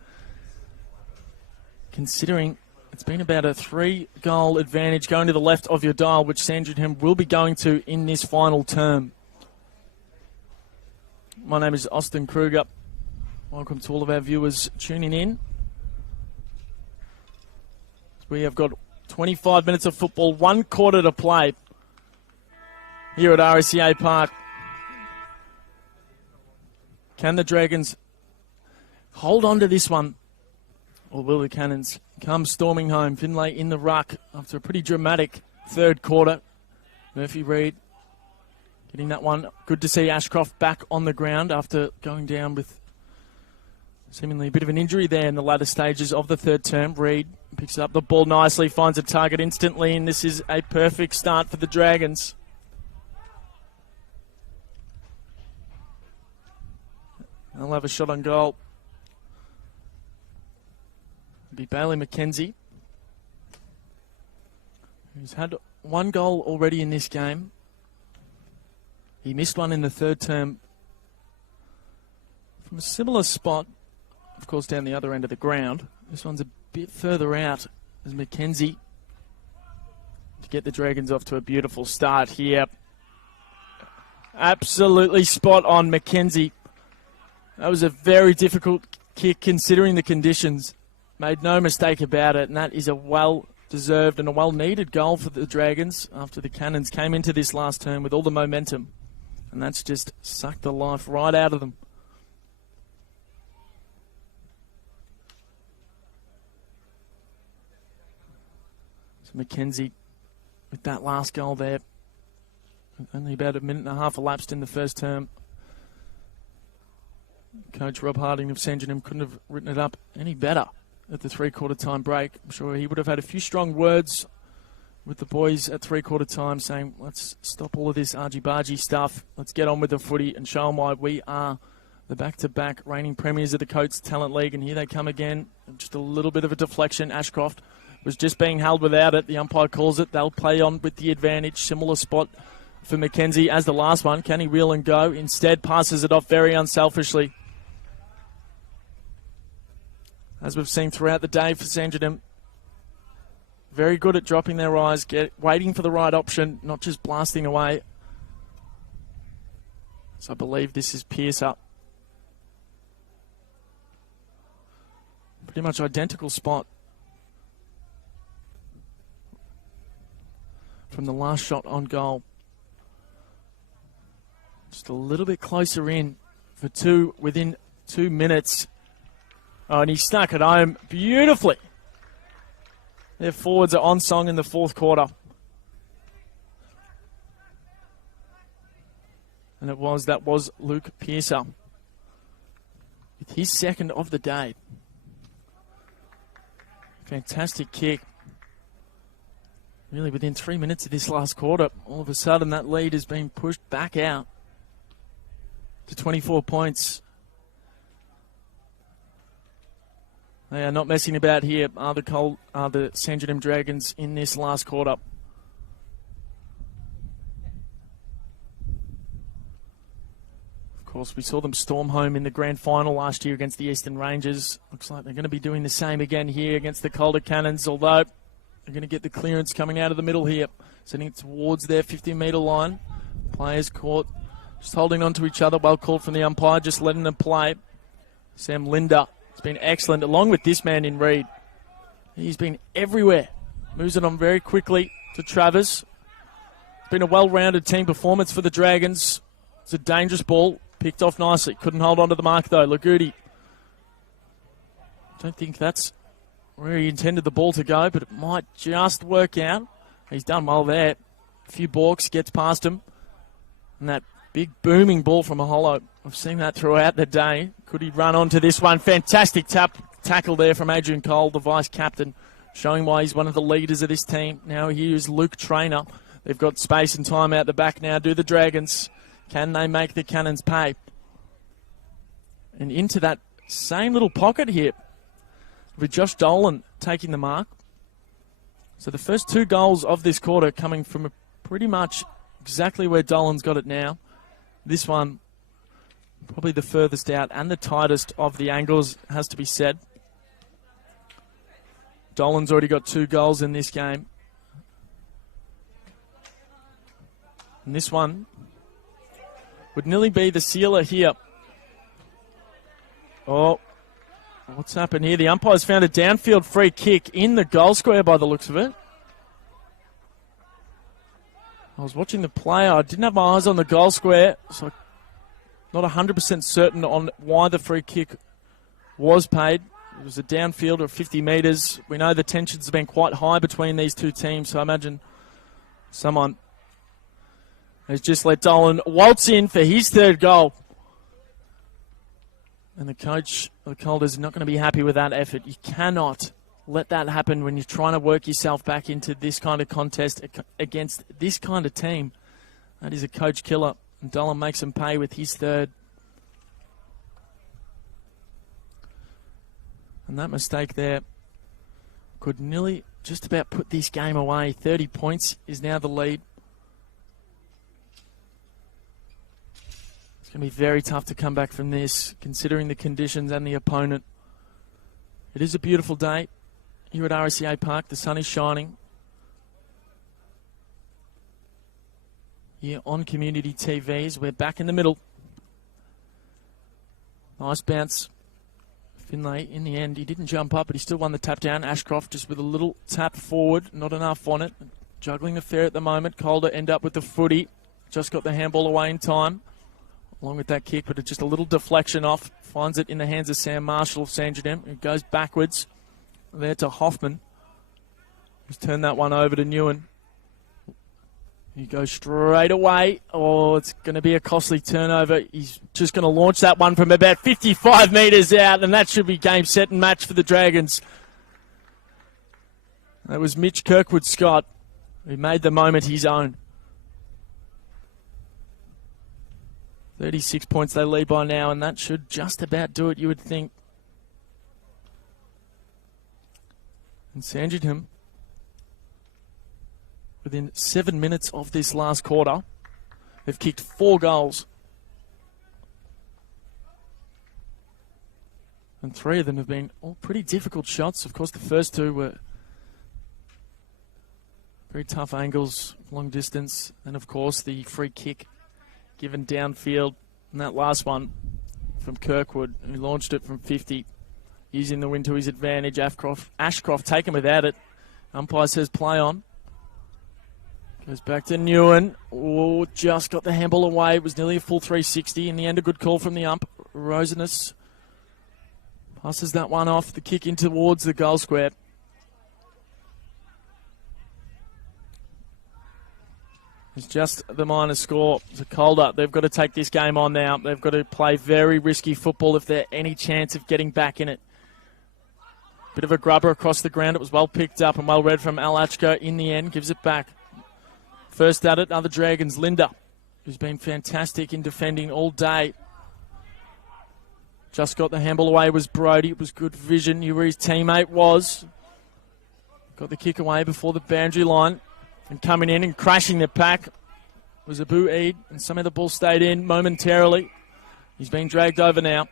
considering it's been about a 3-goal advantage going to the left of your dial, which Sandringham will be going to in this final term. My name is Austin Kruger. Welcome to all of our viewers tuning in. We have got 25 minutes of football, 1 quarter to play here at RSEA Park. Can the Dragons hold on to this one, or will the Cannons come storming home? Finlay in the ruck after a pretty dramatic third quarter. Murphy Reid getting that one. Good to see Ashcroft back on the ground after going down with seemingly a bit of an injury there in the latter stages of the third term. Reid picks up the ball nicely, finds a target instantly, and this is a perfect start for the Dragons. They'll have a shot on goal. It'll be Bailey McKenzie, who's had 1 goal already in this game. He missed one in the third term from a similar spot, of course, down the other end of the ground. This one's a bit further out as McKenzie to get the Dragons off to a beautiful start here. Absolutely spot on, McKenzie. That was a very difficult kick considering the conditions. Made no mistake about it, and that is a well-deserved and a well-needed goal for the Dragons after the Cannons came into this last term with all the momentum. And that's just sucked the life right out of them. So McKenzie with that last goal there. Only about a minute and a half elapsed in the first term. Coach Rob Harding of Sandringham couldn't have written it up any better at the 3-quarter time break. I'm sure he would have had a few strong words with the boys at 3-quarter time saying, let's stop all of this argy-bargy stuff. Let's get on with the footy and show them why we are the back-to-back reigning premiers of the Coates Talent League. And here they come again. Just a little bit of a deflection. Ashcroft was just being held without it. The umpire calls it. They'll play on with the advantage. Similar spot for McKenzie as the last one. Can he wheel and go? Instead, passes it off very unselfishly. As we've seen throughout the day for Sandringham, very good at dropping their eyes, waiting for the right option, not just blasting away. So I believe this is Pierce up. Pretty much identical spot from the last shot on goal. Just a little bit closer in for 2 within 2 minutes. Oh, and he stuck it home beautifully. Their forwards are on song in the fourth quarter. And that was Luke Pearcer with his second of the day. Fantastic kick. Really within 3 minutes of this last quarter, all of a sudden that lead has been pushed back out to 24 points. They are not messing about here, are the Sandringham Dragons in this last quarter. Of course, we saw them storm home in the grand final last year against the Eastern Rangers. Looks like they're going to be doing the same again here against the Calder Cannons, although they're going to get the clearance coming out of the middle here, sending it towards their 50-metre line. Players caught, just holding on to each other. Well called from the umpire, just letting them play. Sam Linder has been excellent, along with this man in Reid. He's been everywhere. Moves it on very quickly to Travers. It's been a well-rounded team performance for the Dragons. It's a dangerous ball. Picked off nicely. Couldn't hold on to the mark, though. Lagudi. Don't think that's where he intended the ball to go, but it might just work out. He's done well there. A few balks, gets past him. And that Big booming ball from a hollow. I've seen that throughout the day. Could he run onto this one? Fantastic tackle there from Adrian Cole, the vice-captain, showing why he's one of the leaders of this team. Now here's Luke Traynor. They've got space and time out the back now. Do the Dragons. Can they make the Cannons pay? And into that same little pocket here with Josh Dolan taking the mark. So the first 2 goals of this quarter coming from pretty much exactly where Dolan's got it now. This one probably the furthest out and the tightest of the angles, has to be said. Dolan's already got 2 goals in this game. And this one would nearly be the sealer here. Oh, what's happened here? The umpire's found a downfield free kick in the goal square by the looks of it. I was watching the play. I didn't have my eyes on the goal square, so I'm not 100% certain on why the free kick was paid. It was a downfield of 50 metres. We know the tensions have been quite high between these two teams, so I imagine someone has just let Dolan waltz in for his 3rd goal. And the coach of the Calder is not going to be happy with that effort. You cannot let that happen when you're trying to work yourself back into this kind of contest against this kind of team. That is a coach killer. And Dolan makes him pay with his 3rd. And that mistake there could nearly just about put this game away. 30 points is now the lead. It's going to be very tough to come back from this, considering the conditions and the opponent. It is a beautiful day here at RSEA Park. The sun is shining. Here on Community TVs, we're back in the middle. Nice bounce. Finlay, in the end, he didn't jump up, but he still won the tap down. Ashcroft just with a little tap forward, not enough on it. Juggling the fair at the moment. Calder end up with the footy. Just got the handball away in time, along with that kick, but just a little deflection off. Finds it in the hands of Sam Marshall of Sandringham. It goes backwards there to Hoffman, who's turned that one over to Newen. He goes straight away. Oh, it's going to be a costly turnover. He's just going to launch that one from about 55 metres out, and that should be game, set, and match for the Dragons. That was Mitch Kirkwood-Scott, who made the moment his own. 36 points they lead by now, and that should just about do it, you would think. And Sandringham, within 7 minutes of this last quarter, they've kicked 4 goals. And 3 of them have been all pretty difficult shots. Of course, the first 2 were very tough angles, long distance. And, of course, the free kick given downfield. And that last one from Kirkwood, who launched it from 50, using the wind to his advantage. Ashcroft taken without it. Umpire says play on. Goes back to Newen. Oh, just got the handball away. It was nearly a full 360. In the end, a good call from the ump. Rosinus passes that one off. The kick in towards the goal square. It's just the minor score. It's a Calder. They've got to take this game on now. They've got to play very risky football if there's any chance of getting back in it. Bit of a grubber across the ground. It was well picked up and well read from Alachko in the end. Gives it back. First at it, other Dragons, Linda, who's been fantastic in defending all day. Just got the handball away was Brody. It was good vision. Knew where his teammate was. Got the kick away before the boundary line. And coming in and crashing the pack was Abu Eid. And some of the ball stayed in momentarily. He's been dragged over now.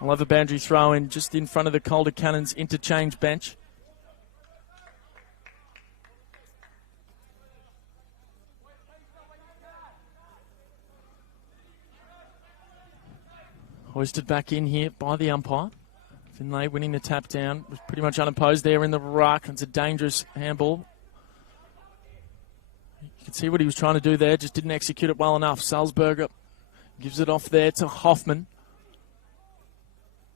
I'll have a boundary throw in just in front of the Calder Cannons interchange bench. Hoisted back in here by the umpire. Finlay winning the tap down. Was pretty much unopposed there in the ruck. It's a dangerous handball. You can see what he was trying to do there. Just didn't execute it well enough. Salzberger gives it off there to Hoffman.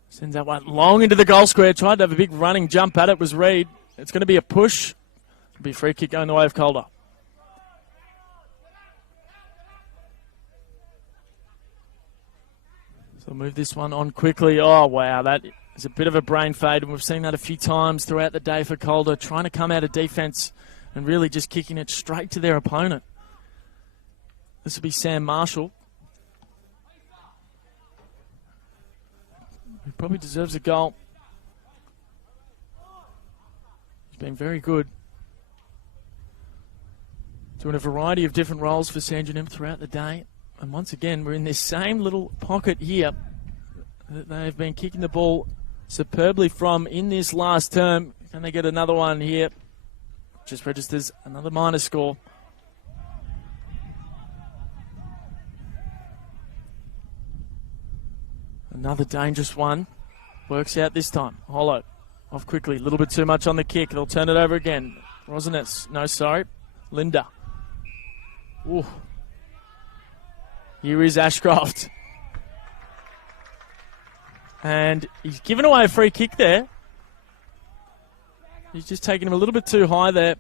Sends that one long into the goal square. Tried to have a big running jump at it. Was Reed. It's going to be a push. It'll be a free kick going the way of Calder. So move this one on quickly. Oh, wow, that is a bit of a brain fade, and we've seen that a few times throughout the day for Calder, trying to come out of defence and really just kicking it straight to their opponent. This will be Sam Marshall. He probably deserves a goal. He's been very good. Doing a variety of different roles for Sandringham throughout the day. And once again, we're in this same little pocket here that they've been kicking the ball superbly from in this last term. Can they get another one here? Just registers another minor score. Another dangerous one. Works out this time. Hollow. Off quickly. A little bit too much on the kick. They'll turn it over again. Rosines. No, sorry. Linda. Ooh. Here is Ashcroft. And he's given away a free kick there. He's just taking him a little bit too high there.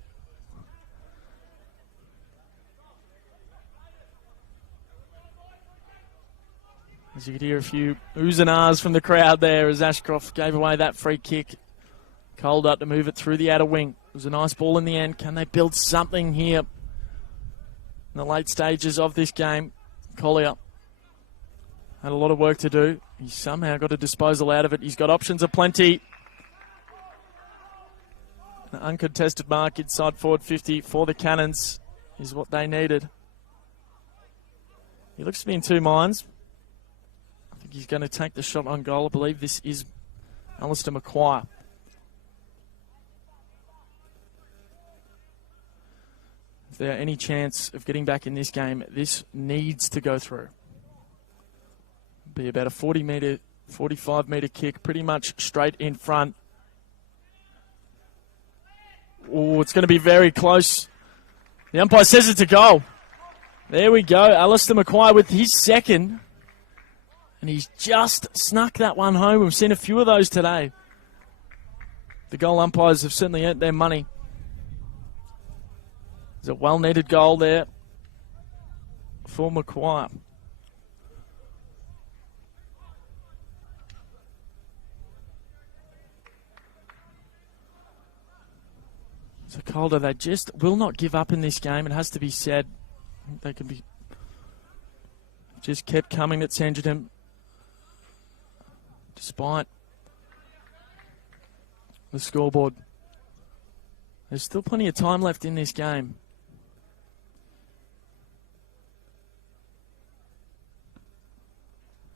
As you could hear a few oohs and ahs from the crowd there as Ashcroft gave away that free kick. Calder to move it through the outer wing. It was a nice ball in the end. Can they build something here in the late stages of this game? Collier had a lot of work to do. He's somehow got a disposal out of it. He's got options aplenty. An uncontested mark inside forward 50 for the Cannons is what they needed. He looks to be in two minds. I think he's going to take the shot on goal. I believe this is Alistair McQuire. If there are any chance of getting back in this game, this needs to go through. Be about a 40-metre, 45-metre kick, pretty much straight in front. Oh, it's going to be very close. The umpire says it's a goal. There we go. Alistair McQuire with his second. And he's just snuck that one home. We've seen a few of those today. The goal umpires have certainly earned their money. There's a well-needed goal there for McQuire. So Calder, they just will not give up in this game. It has to be said. I think they can be just kept coming at Sandringham despite the scoreboard. There's still plenty of time left in this game.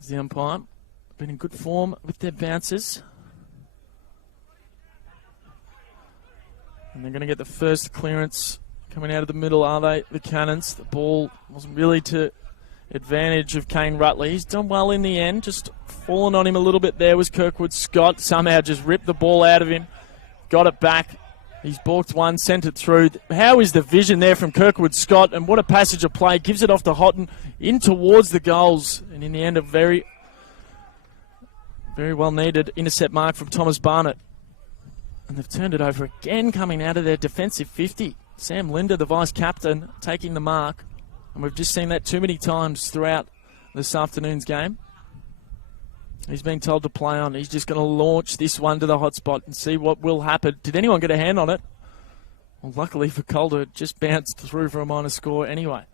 The umpire been in good form with their bounces. And they're going to get the first clearance coming out of the middle, are they? The Cannons. The ball wasn't really to advantage of Kane Rutley. He's done well in the end. Just fallen on him a little bit there was Kirkwood Scott. Somehow just ripped the ball out of him. Got it back. He's balked one, sent it through. How is the vision there from Kirkwood Scott? And what a passage of play. Gives it off to Houghton in towards the goals. And in the end, a very, very well needed intercept mark from Thomas Barnett. And they've turned it over again coming out of their defensive 50. Sam Linder, the vice-captain, taking the mark. And we've just seen that too many times throughout this afternoon's game. He's been told to play on. He's just going to launch this one to the hotspot and see what will happen. Did anyone get a hand on it? Well, luckily for Calder, it just bounced through for a minor score anyway.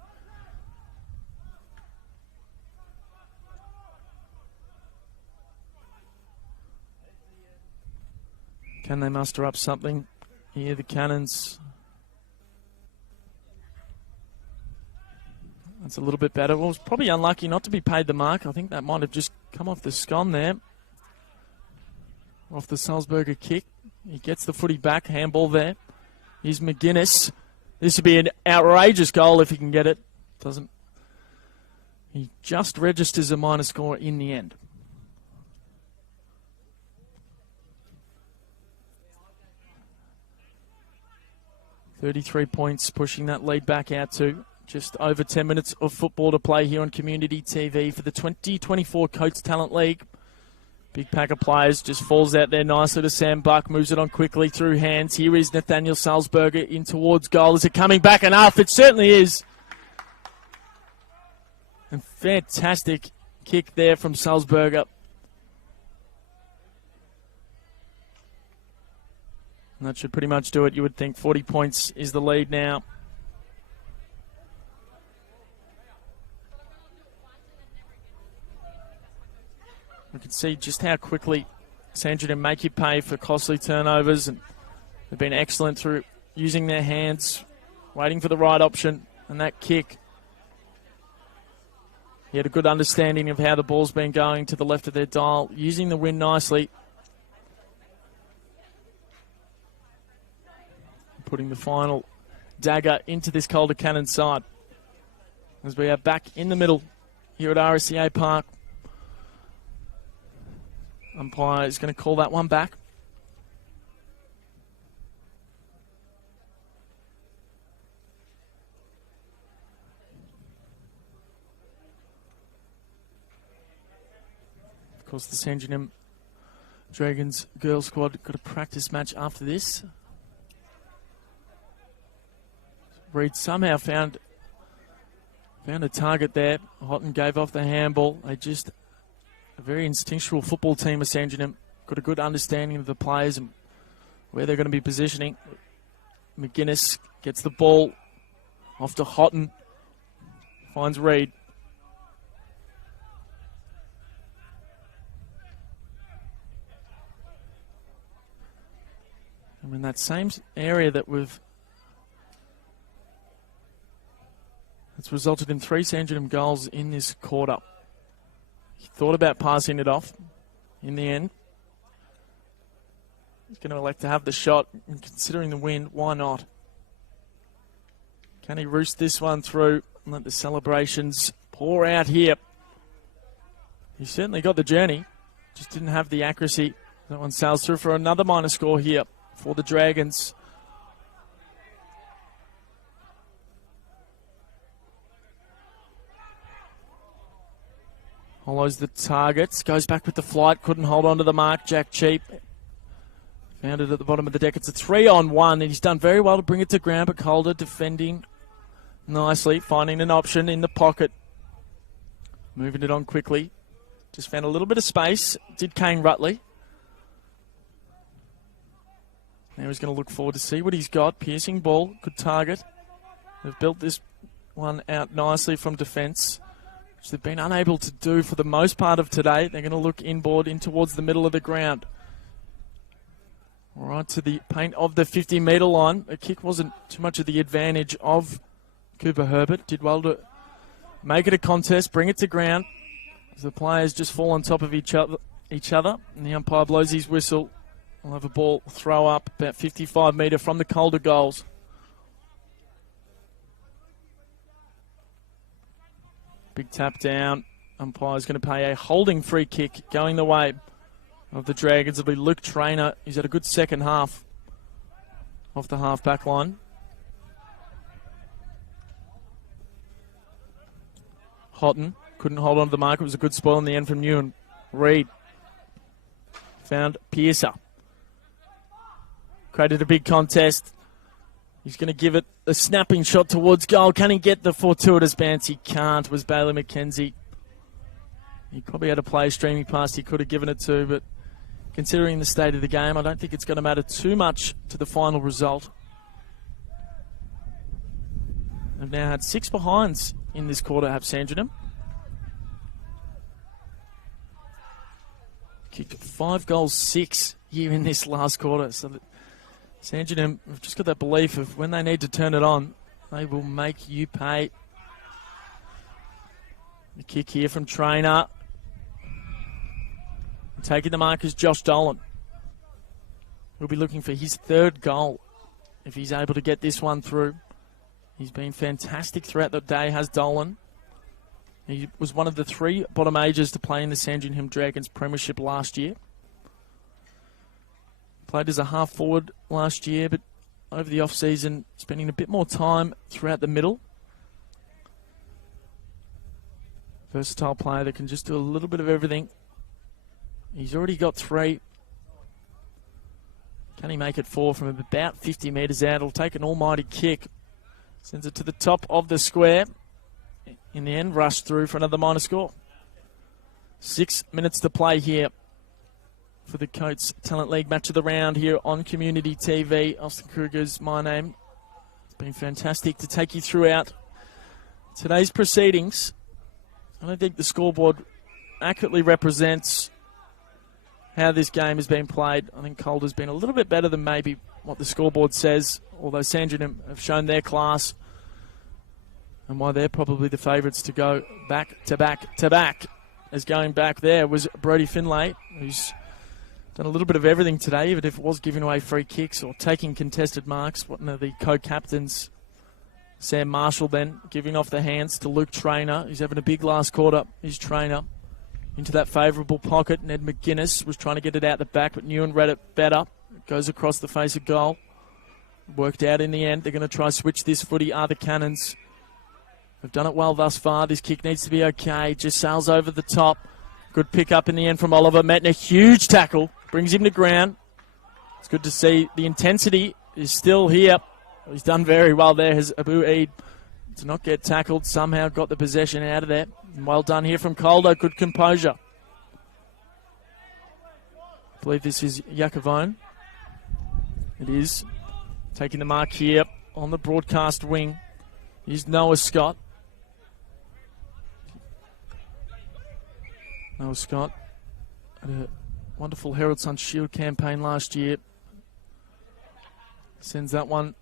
Can they muster up something here, the Cannons? That's a little bit better. Well, it's probably unlucky not to be paid the mark. I think that might have just come off the scon there. Off the Salzburger kick. He gets the footy back. Handball there. Here's McGuinness. This would be an outrageous goal if he can get it. Doesn't. He just registers a minor score in the end. $33 points, pushing that lead back out to just over 10 minutes of football to play here on Community TV for the 2024 Coates Talent League. Big pack of players, just falls out there nicely to Sam Buck, moves it on quickly through hands. Here is Nathaniel Salzburger in towards goal. Is it coming back enough? It certainly is. And fantastic kick there from Salzburger. And that should pretty much do it. You would think 40 points is the lead now. We can see just how quickly Sandringham make you pay for costly turnovers, and they've been excellent through using their hands, waiting for the right option, and that kick. He had a good understanding of how the ball's been going to the left of their dial, using the wind nicely. Putting the final dagger into this Calder Cannon side. As we are back in the middle here at RSEA Park. Umpire is going to call that one back. Of course, the Sandringham Dragons girls squad got a practice match after this. Reed somehow found a target there. Houghton gave off the handball. They just a very instinctual football team of Sandringham. Got a good understanding of the players and where they're going to be positioning. McGuinness gets the ball off to Houghton. Finds Reed. And in that same area that it's resulted in 3 Sandringham goals in this quarter. He thought about passing it off. In the end, he's going to elect to have the shot. And considering the wind, why not? Can he roost this one through and let the celebrations pour out here? He certainly got the journey, just didn't have the accuracy. That one sails through for another minor score here for the Dragons. Follows the targets, goes back with the flight, couldn't hold on to the mark. Jack Cheap found it at the bottom of the deck. It's a 3-on-1, and he's done very well to bring it to ground, but Calder defending nicely, finding an option in the pocket. Moving it on quickly. Just found a little bit of space, did Kane Rutley. Now he's going to look forward to see what he's got. Piercing ball, good target. They've built this one out nicely from defence, which they've been unable to do for the most part of today. They're going to look inboard in towards the middle of the ground. Right to the paint of the 50-metre line. The kick wasn't too much of the advantage of Cooper Herbert. Did well to make it a contest, bring it to ground. As the players just fall on top of each other, and the umpire blows his whistle. We'll have a ball throw up about 55 metre from the Calder goals. Big tap down. Umpire's going to pay a holding free kick going the way of the Dragons. It'll be Luke Traynor. He's had a good second half off the half-back line. Houghton couldn't hold on to the mark. It was a good spoil in the end from Ewan. Reed found Pearcer. Created a big contest. He's going to give it a snapping shot towards goal. Can he get the fortuitous bounce? He can't. It was Bailey McKenzie. He probably had a player streaming past he could have given it to, but considering the state of the game, I don't think it's going to matter too much to the final result. They've now had 6 behinds in this quarter, have Sandringham. Kicked 5 goals, 6 here in this last quarter. So that Sandringham have just got that belief of when they need to turn it on, they will make you pay. The kick here from Traynor. Taking the mark is Josh Dolan. He'll be looking for his 3rd goal if he's able to get this one through. He's been fantastic throughout the day, has Dolan. He was one of the 3 bottom ages to play in the Sandringham Dragons Premiership last year. Played as a half-forward last year, but over the off-season, spending a bit more time throughout the middle. Versatile player that can just do a little bit of everything. He's already got 3. Can he make it 4 from about 50 metres out? It'll take an almighty kick. Sends it to the top of the square. In the end, rushed through for another minor score. 6 minutes to play here for the Coates Talent League match of the round here on Community TV. Austin Kruger's my name. It's been fantastic to take you throughout today's proceedings. I don't think the scoreboard accurately represents how this game has been played. I think Calder's been a little bit better than maybe what the scoreboard says, although Sandringham have shown their class and why they're probably the favourites to go back to back to back. As going back there was Brodie Finlay, who's done a little bit of everything today, even if it was giving away free kicks or taking contested marks. One of the co-captains, Sam Marshall, then giving off the hands to Luke Traynor, who's having a big last quarter. His Traynor into that favourable pocket. Ned McGuinness was trying to get it out the back, but Newen read it better. It goes across the face of goal. Worked out in the end. They're going to try to switch this footy. Are the Cannons. They've done it well thus far. This kick needs to be okay. Just sails over the top. Good pick up in the end from Oliver Metner. Huge tackle. Brings him to ground. It's good to see the intensity is still here. He's done very well there. Has Abu Eid to not get tackled. Somehow got the possession out of there. Well done here from Calder. Good composure. I believe this is Yakavone. It is. Taking the mark here on the broadcast wing is Noah Scott. Noah Scott had a wonderful Herald Sun Shield campaign last year. Sends that one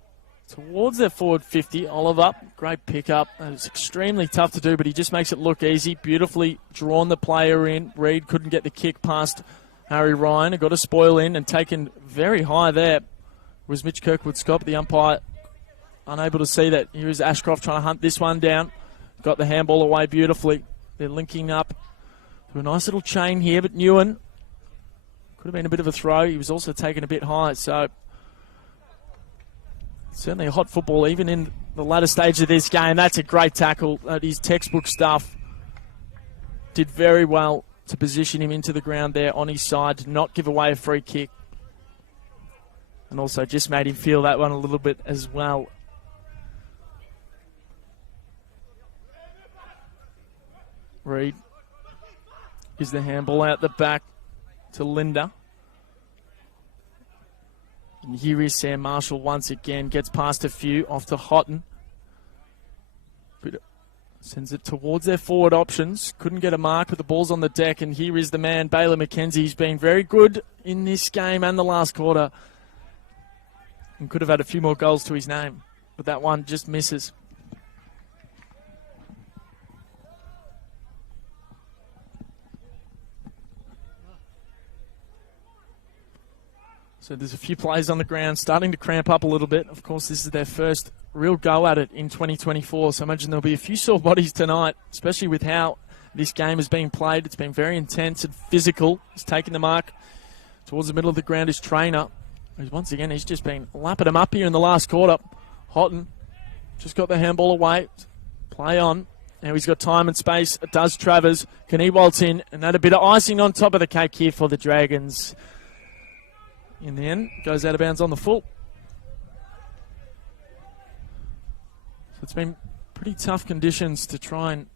towards their forward 50. Oliver, great pickup. It's extremely tough to do, but he just makes it look easy. Beautifully drawn the player in. Reed couldn't get the kick past Harry Ryan. Got a spoil in and taken very high there was Mitch Kirkwood-Scott, the umpire unable to see that. Here's Ashcroft trying to hunt this one down. Got the handball away beautifully. They're linking up to a nice little chain here, but Newen could have been a bit of a throw. He was also taken a bit high, so certainly a hot football even in the latter stage of this game. That's a great tackle. That is textbook stuff. Did very well to position him into the ground there on his side, to not give away a free kick. And also just made him feel that one a little bit as well. Reed is the handball out the back to Linda. And here is Sam Marshall once again. Gets past a few, off to Houghton. But sends it towards their forward options. Couldn't get a mark, but the ball's on the deck. And here is the man, Baylor McKenzie. He's been very good in this game and the last quarter. And could have had a few more goals to his name. But that one just misses. So there's a few players on the ground starting to cramp up a little bit. Of course, this is their first real go at it in 2024. So I imagine there'll be a few sore bodies tonight, especially with how this game is being played. It's been very intense and physical. He's taking the mark towards the middle of the ground. His Traynor, once again, he's just been lapping him up here in the last quarter. Houghton just got the handball away. Play on. Now he's got time and space. It does Travers. Can he waltz in? And that a bit of icing on top of the cake here for the Dragons. In the end, goes out of bounds on the full. So it's been pretty tough conditions to try and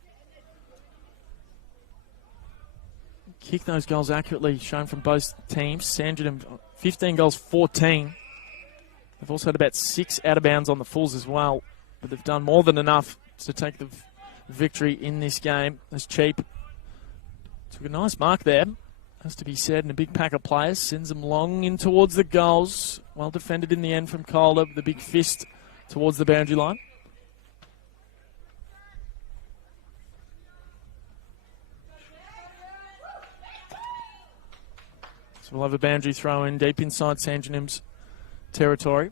kick those goals accurately, shown from both teams. Sandringham, 15 goals, 14. They've also had about 6 out of bounds on the fulls as well, but they've done more than enough to take the victory in this game. As Cheap took a nice mark there, has to be said, and a big pack of players. Sends them long in towards the goals. Well defended in the end from Calder. The big fist towards the boundary line. So we'll have a boundary throw in deep inside Sandringham's territory.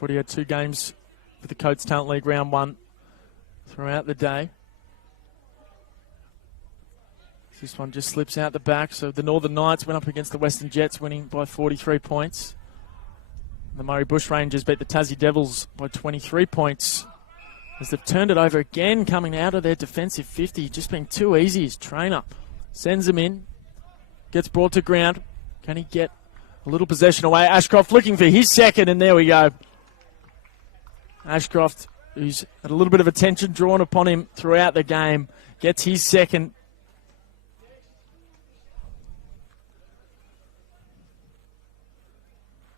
Already had 2 games for the Coates Talent League round 1 throughout the day. This one just slips out the back. So the Northern Knights went up against the Western Jets, winning by 43 points. The Murray Bushrangers beat the Tassie Devils by 23 points. As they've turned it over again, coming out of their defensive 50. Just been too easy. His Traynor sends him in. Gets brought to ground. Can he get a little possession away? Ashcroft looking for his second, and there we go. Ashcroft who's had a little bit of attention drawn upon him throughout the game, gets his second.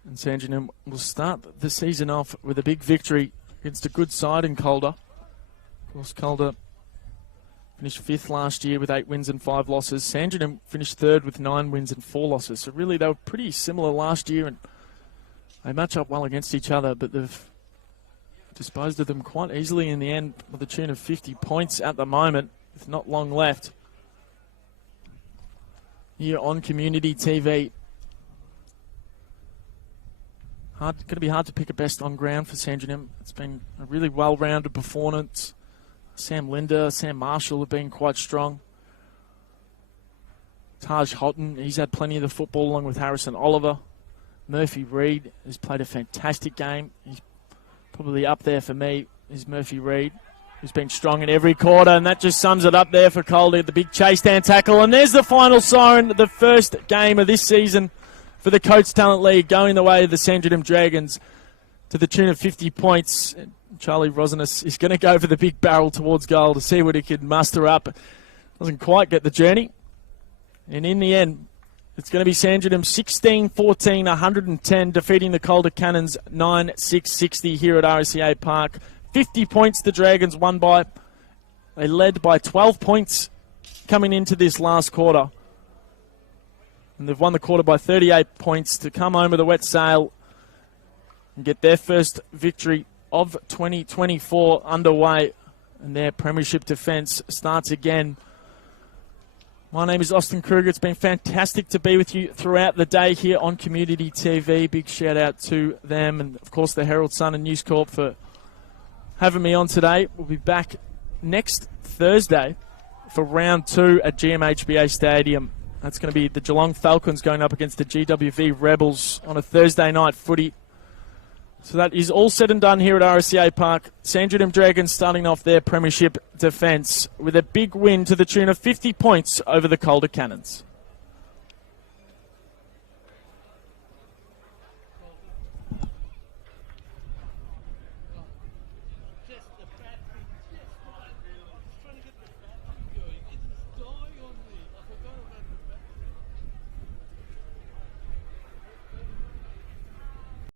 And Sandringham will start the season off with a big victory against a good side in Calder. Of course, Calder finished 5th last year with 8 wins and 5 losses. Sandringham finished 3rd with 9 wins and 4 losses. So really, they were pretty similar last year, and they match up well against each other, but they've disposed of them quite easily in the end, with the tune of 50 points at the moment, with not long left. Here on Community TV. Going to be hard to pick a best on ground for Sandringham. It's been a really well-rounded performance. Sam Linder, Sam Marshall have been quite strong. Taj Houghton, he's had plenty of the football along with Harrison Oliver. Murphy Reid has played a fantastic game. He's probably up there for me, is Murphy Reid, who's been strong in every quarter, and that just sums it up there for Calder, the big chase down tackle. And there's the final siren, the first game of this season for the Coates Talent League, going the way of the Sandringham Dragons to the tune of 50 points. Charlie Rosinus is going to go for the big barrel towards goal to see what he can muster up. Doesn't quite get the journey. And in the end, it's going to be Sandringham 16-14, 110, defeating the Calder Cannons 9-6-60 here at RSEA Park. 50 points the Dragons won by. They led by 12 points coming into this last quarter. And they've won the quarter by 38 points to come home with a wet sail and get their first victory of 2024 underway. And their premiership defence starts again. My name is Austin Kruger. It's been fantastic to be with you throughout the day here on Community TV. Big shout out to them and, of course, the Herald Sun and News Corp for having me on today. We'll be back next Thursday for round 2 at GMHBA Stadium. That's going to be the Geelong Falcons going up against the GWV Rebels on a Thursday night footy. So that is all said and done here at RSEA Park. Sandringham Dragons starting off their premiership defence with a big win to the tune of 50 points over the Calder Cannons.